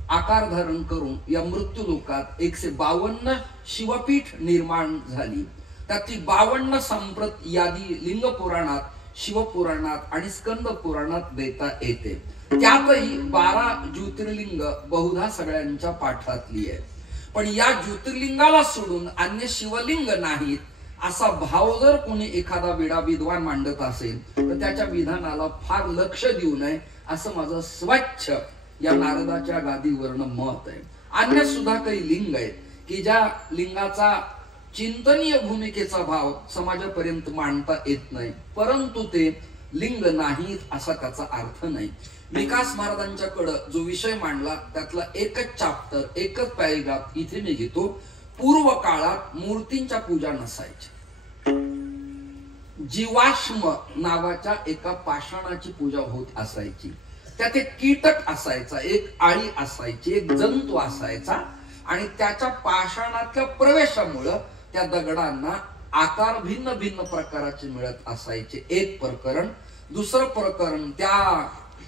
आकार धारण करून या मृत्यू लोकात 152 शिवपीठ निर्माण झाली. त्यातली 52 संप्रत यादी लिंग पुराणात, शिवपुराणात आणि स्कंद पुराणात देता येते. त्यातही 12 ज्योतिर्लिंग बहुधा सगळ्यांच्या पाठातली आहे. पण या ज्योतिर्लिंगाला सोडून अन्य शिवलिंग नाहीत असा भाव जर कोणी एखादा वेडा विद्वान मांडत असेल तर त्याच्या विधानाला फार लक्ष देऊ नये असं माझं स्वच्छ या नारदाच्या गादीवरनं मत आहे. अन्य सुद्धा काही लिंग आहेत की ज्या लिंगाचा चिंतनीय भूमिकेचा भाव समाजापर्यंत मांडता येत नाही, परंतु ते लिंग नाहीत असा त्याचा अर्थ नाही. विकास महाराजांच्याकडं जो विषय मांडला त्यातला एकच चॅप्टर, एकच पॅरेग्राफ इथे मी घेतो. पूर्व काळात मूर्तींच्या पूजा नसायच्या. जीवाश्म नावाच्या एका पाषाणाची पूजा होत असायची. त्यात एक कीटक असायचा, एक आळी असायची, एक जंतू असायचा आणि त्याच्या पाषाणातल्या प्रवेशामुळं त्या दगडांना आकार भिन्न भिन्न प्रकाराचे मिळत असायचे. एक प्रकरण. दुसरं प्रकरण, त्या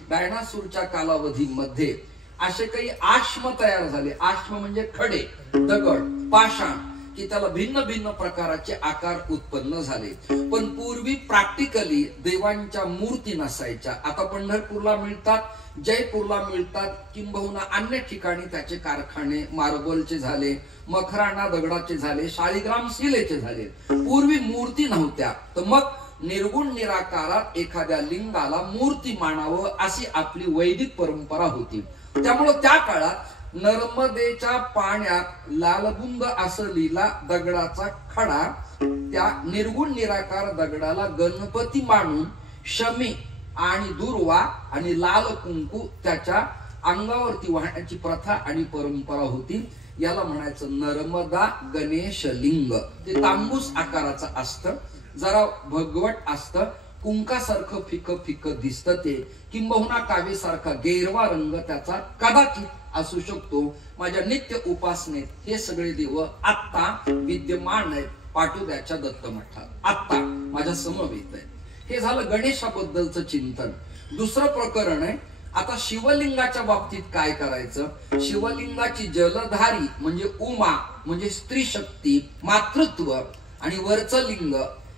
डायनासोरच्या कालावधीमध्ये असे काही आश्म तयार झाले. आश्म म्हणजे खडे, दगड, पाषाण, की त्याला भिन्न भिन्न प्रकाराचे आकार उत्पन्न झाले. पण पूर्वी प्रॅक्टिकली देवांच्या मूर्ती नसायच्या. आता पंढरपूरला मिळतात, जयपूरला मिळतात, किंबहुना अन्य ठिकाणी त्याचे कारखाने मार्बलचे झाले, मखराणा दगडाचे झाले, शाळीग्राम शिलेचे झाले. पूर्वी मूर्ती नव्हत्या, तर मग निर्गुण निराकारात एखाद्या लिंगाला मूर्ती मानावं अशी आपली वैदिक परंपरा होती. त्यामुळं त्या काळात नर्मदेच्या पाण्यात लालबुंद असलेला दगडाचा खडा, त्या निर्गुण निराकार दगडाला गणपती मानून शमी आणि दुर्वा आणि लाल कुंकू त्याच्या अंगावरती वाहण्याची प्रथा आणि परंपरा होती. याला म्हणायचं नर्मदा गणेश लिंग. ते तांबूस आकाराचं असतं, जरा भगवट असतं, कुंकासारखं फिकं फिकं दिसतं ते, किंबहुना कावेसारखा गेरवा रंग त्याचा कदाचित असू शकतो. माझ्या नित्य उपासनेत हे सगळे देव आत्ता विद्यमान आहेत पाटोद्याच्या दत्त मठात, आत्ता माझ्या समवेत आहेत. हे झालं गणेशाबद्दलचं चिंतन. दुसरं प्रकरण आहे, आता शिवलिंगाच्या बाबतीत काय करायचं. शिवलिंगाची जलधारी म्हणजे उमा म्हणजे स्त्री शक्ती, मातृत्व, आणि वरचं लिंग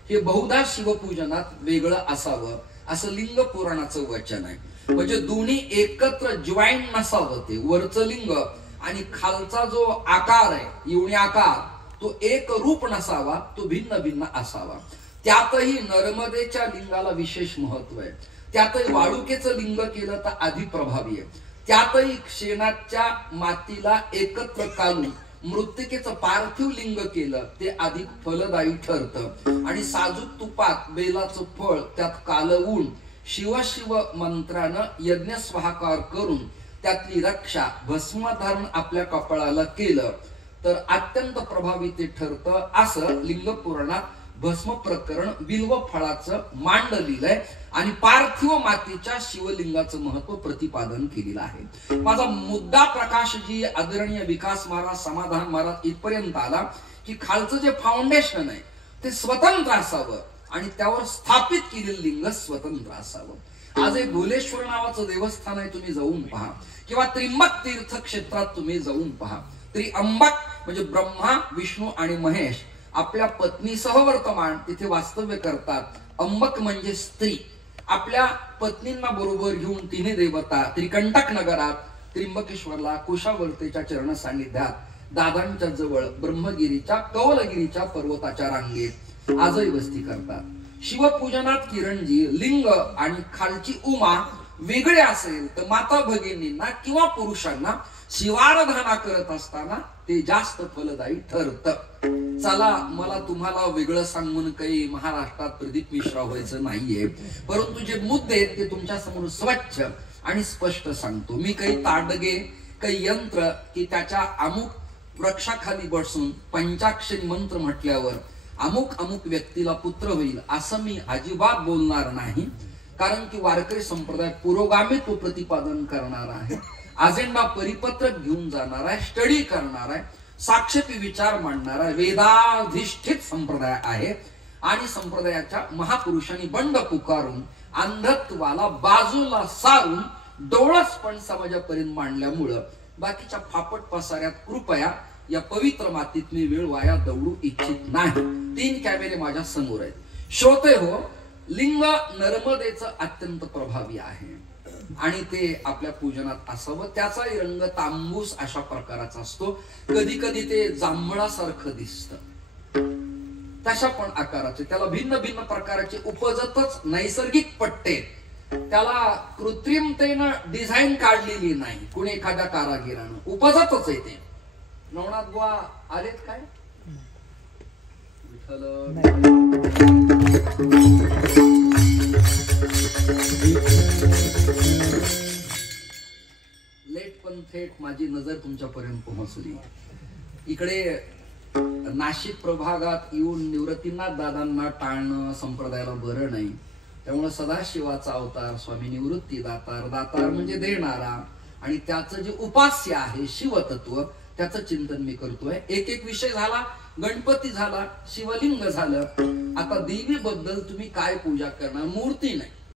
हे बहुधा शिवपूजनात वेगळं असावं असं लिंग पुराणाचं वचन आहे. म्हणजे दोन्ही एकत्र जॉईन नसावं. ते वरचं लिंग आणि खालचा जो आकार आहे योनी आकार तो एक रूप नसावा, तो भिन्न भिन्न असावा. त्यातही नर्मदेच्या लिंगाला विशेष महत्व आहे. त्यातही वाळुकेचं लिंग केलं तर अधिक प्रभावी आहे. त्यातही शेणाच्या मातीला एकत्र काढून मृत्तिकेचं पार्थिव लिंग केलं ते अधिक फलदायी ठरतं. आणि साजूक तुपात बेलाचं फळ त्यात कालवून शिव शिव मंत्रानं यज्ञ स्वाहाकार करून त्यातली रक्षा भस्मधारण आपल्या कपाळाला केलं तर अत्यंत प्रभावी ते ठरतं असं लिंग पुराणात भस्म प्रकरण बिल्व फळाचं मांडलेलं आहे आणि पार्थिव मातीच्या शिवलिंगाचं महत्व प्रतिपादन केलेलं आहे. माझा मुद्दा प्रकाशजी आदरणीय विकास महाराज, समाधान महाराज इथपर्यंत आला की खालचं जे फाउंडेशन आहे ते स्वतंत्र असावं आणि त्यावर स्थापित केलेलं लिंग स्वतंत्र असावं. आज एक भोलेश्वर नावाचं देवस्थान आहे, तुम्ही जाऊन पहा, किंवा त्र्यंबक तीर्थ क्षेत्रात तुम्ही जाऊन पहा. त्र्यंबक म्हणजे ब्रह्मा, विष्णू आणि महेश आपल्या पत्नीसह वर्तमान तिथे वास्तव्य करतात. अंबक म्हणजे स्त्री, आपल्या पत्नींना बरोबर घेऊन तिन्ही देवता त्रिकंटक नगरात त्र्यंबकेश्वरला कुशावर्तेच्या चरण सान्निध्यात दादांच्या जवळ ब्रह्मगिरीच्या कौलगिरीच्या पर्वताच्या रांगेत आजही वस्ती करतात. शिवपूजनात किरणजी लिंग आणि खालची उमा वेगळे असेल तर माता भगिनींना किंवा पुरुषांना शिवाराधना करत असताना ते जास्त फलदायी ठरतं. चला, मला तुम्हाला वेगळं सांगून काही महाराष्ट्रात प्रदीप मिश्रा व्हायचं नाहीये, परंतु जे मुद्दे आहेत ते तुमच्या समोर स्वच्छ आणि स्पष्ट सांगतो. मी काही ताडगे, काही यंत्र की त्याच्या अमुक वृक्षाखाली बसून पंचाक्षरी मंत्र म्हटल्यावर अमुक अमुक व्यक्तीला पुत्र होईल असं मी अजिबात बोलणार नाही. कारण की वारकरी संप्रदाय पुरोगामित्व प्रतिपादन करणार आहे, अजेंडा परिपत्रक घेऊन जाणार आहे, स्टडी करणार आहे, साक्षेपी विचार मांडणार आहे, वेदाधिष्ठित संप्रदाय आहे. आणि संप्रदायाच्या महापुरुषांनी बंड पुकारून अंधत्वाला बाजूला सारून डोळसपण समाजापर्यंत मांडल्यामुळं बाकीच्या फापट पसाऱ्यात कृपया या पवित्र मातीत मी वेळ वाया दौडू इच्छित नाही. 3 कॅमेरे माझ्या समोर आहेत. श्रोते हो, लिंग नर्मदेचं अत्यंत प्रभावी आहे आणि ते आपल्या पूजनात असावं. त्याचाही रंग तांबूस अशा प्रकाराचा असतो. कधी कधी ते जांभळासारखं दिसतं, तशा पण आकाराचे. त्याला भिन्न भिन्न प्रकारचे उपजतच नैसर्गिक पट्टे, त्याला कृत्रिमतेनं डिझाईन काढलेली नाही कुणी एखाद्या कारागिरानं, उपजतच आहे ते. नवनाथ बुवा आलेत काय? लेट पण थेट माझी नजर तुमच्यापर्यंत पोहोचली. इकडे नाशिक प्रभागात येऊन निवृत्तीनाथ दादांना टाळणं संप्रदायाला बरं नाही. त्यामुळे सदाशिवाचा अवतार स्वामी निवृत्ती दातार, दातार म्हणजे देणारा, आणि त्याचं जे उपास्य आहे शिवतत्व, त्याचं चिंतन मी करतोय. एक एक विषय झाला, गणपती झाला, शिवलिंग झालं. आता देवी बद्दल तुम्ही काय पूजा करणार? मूर्ती नाही,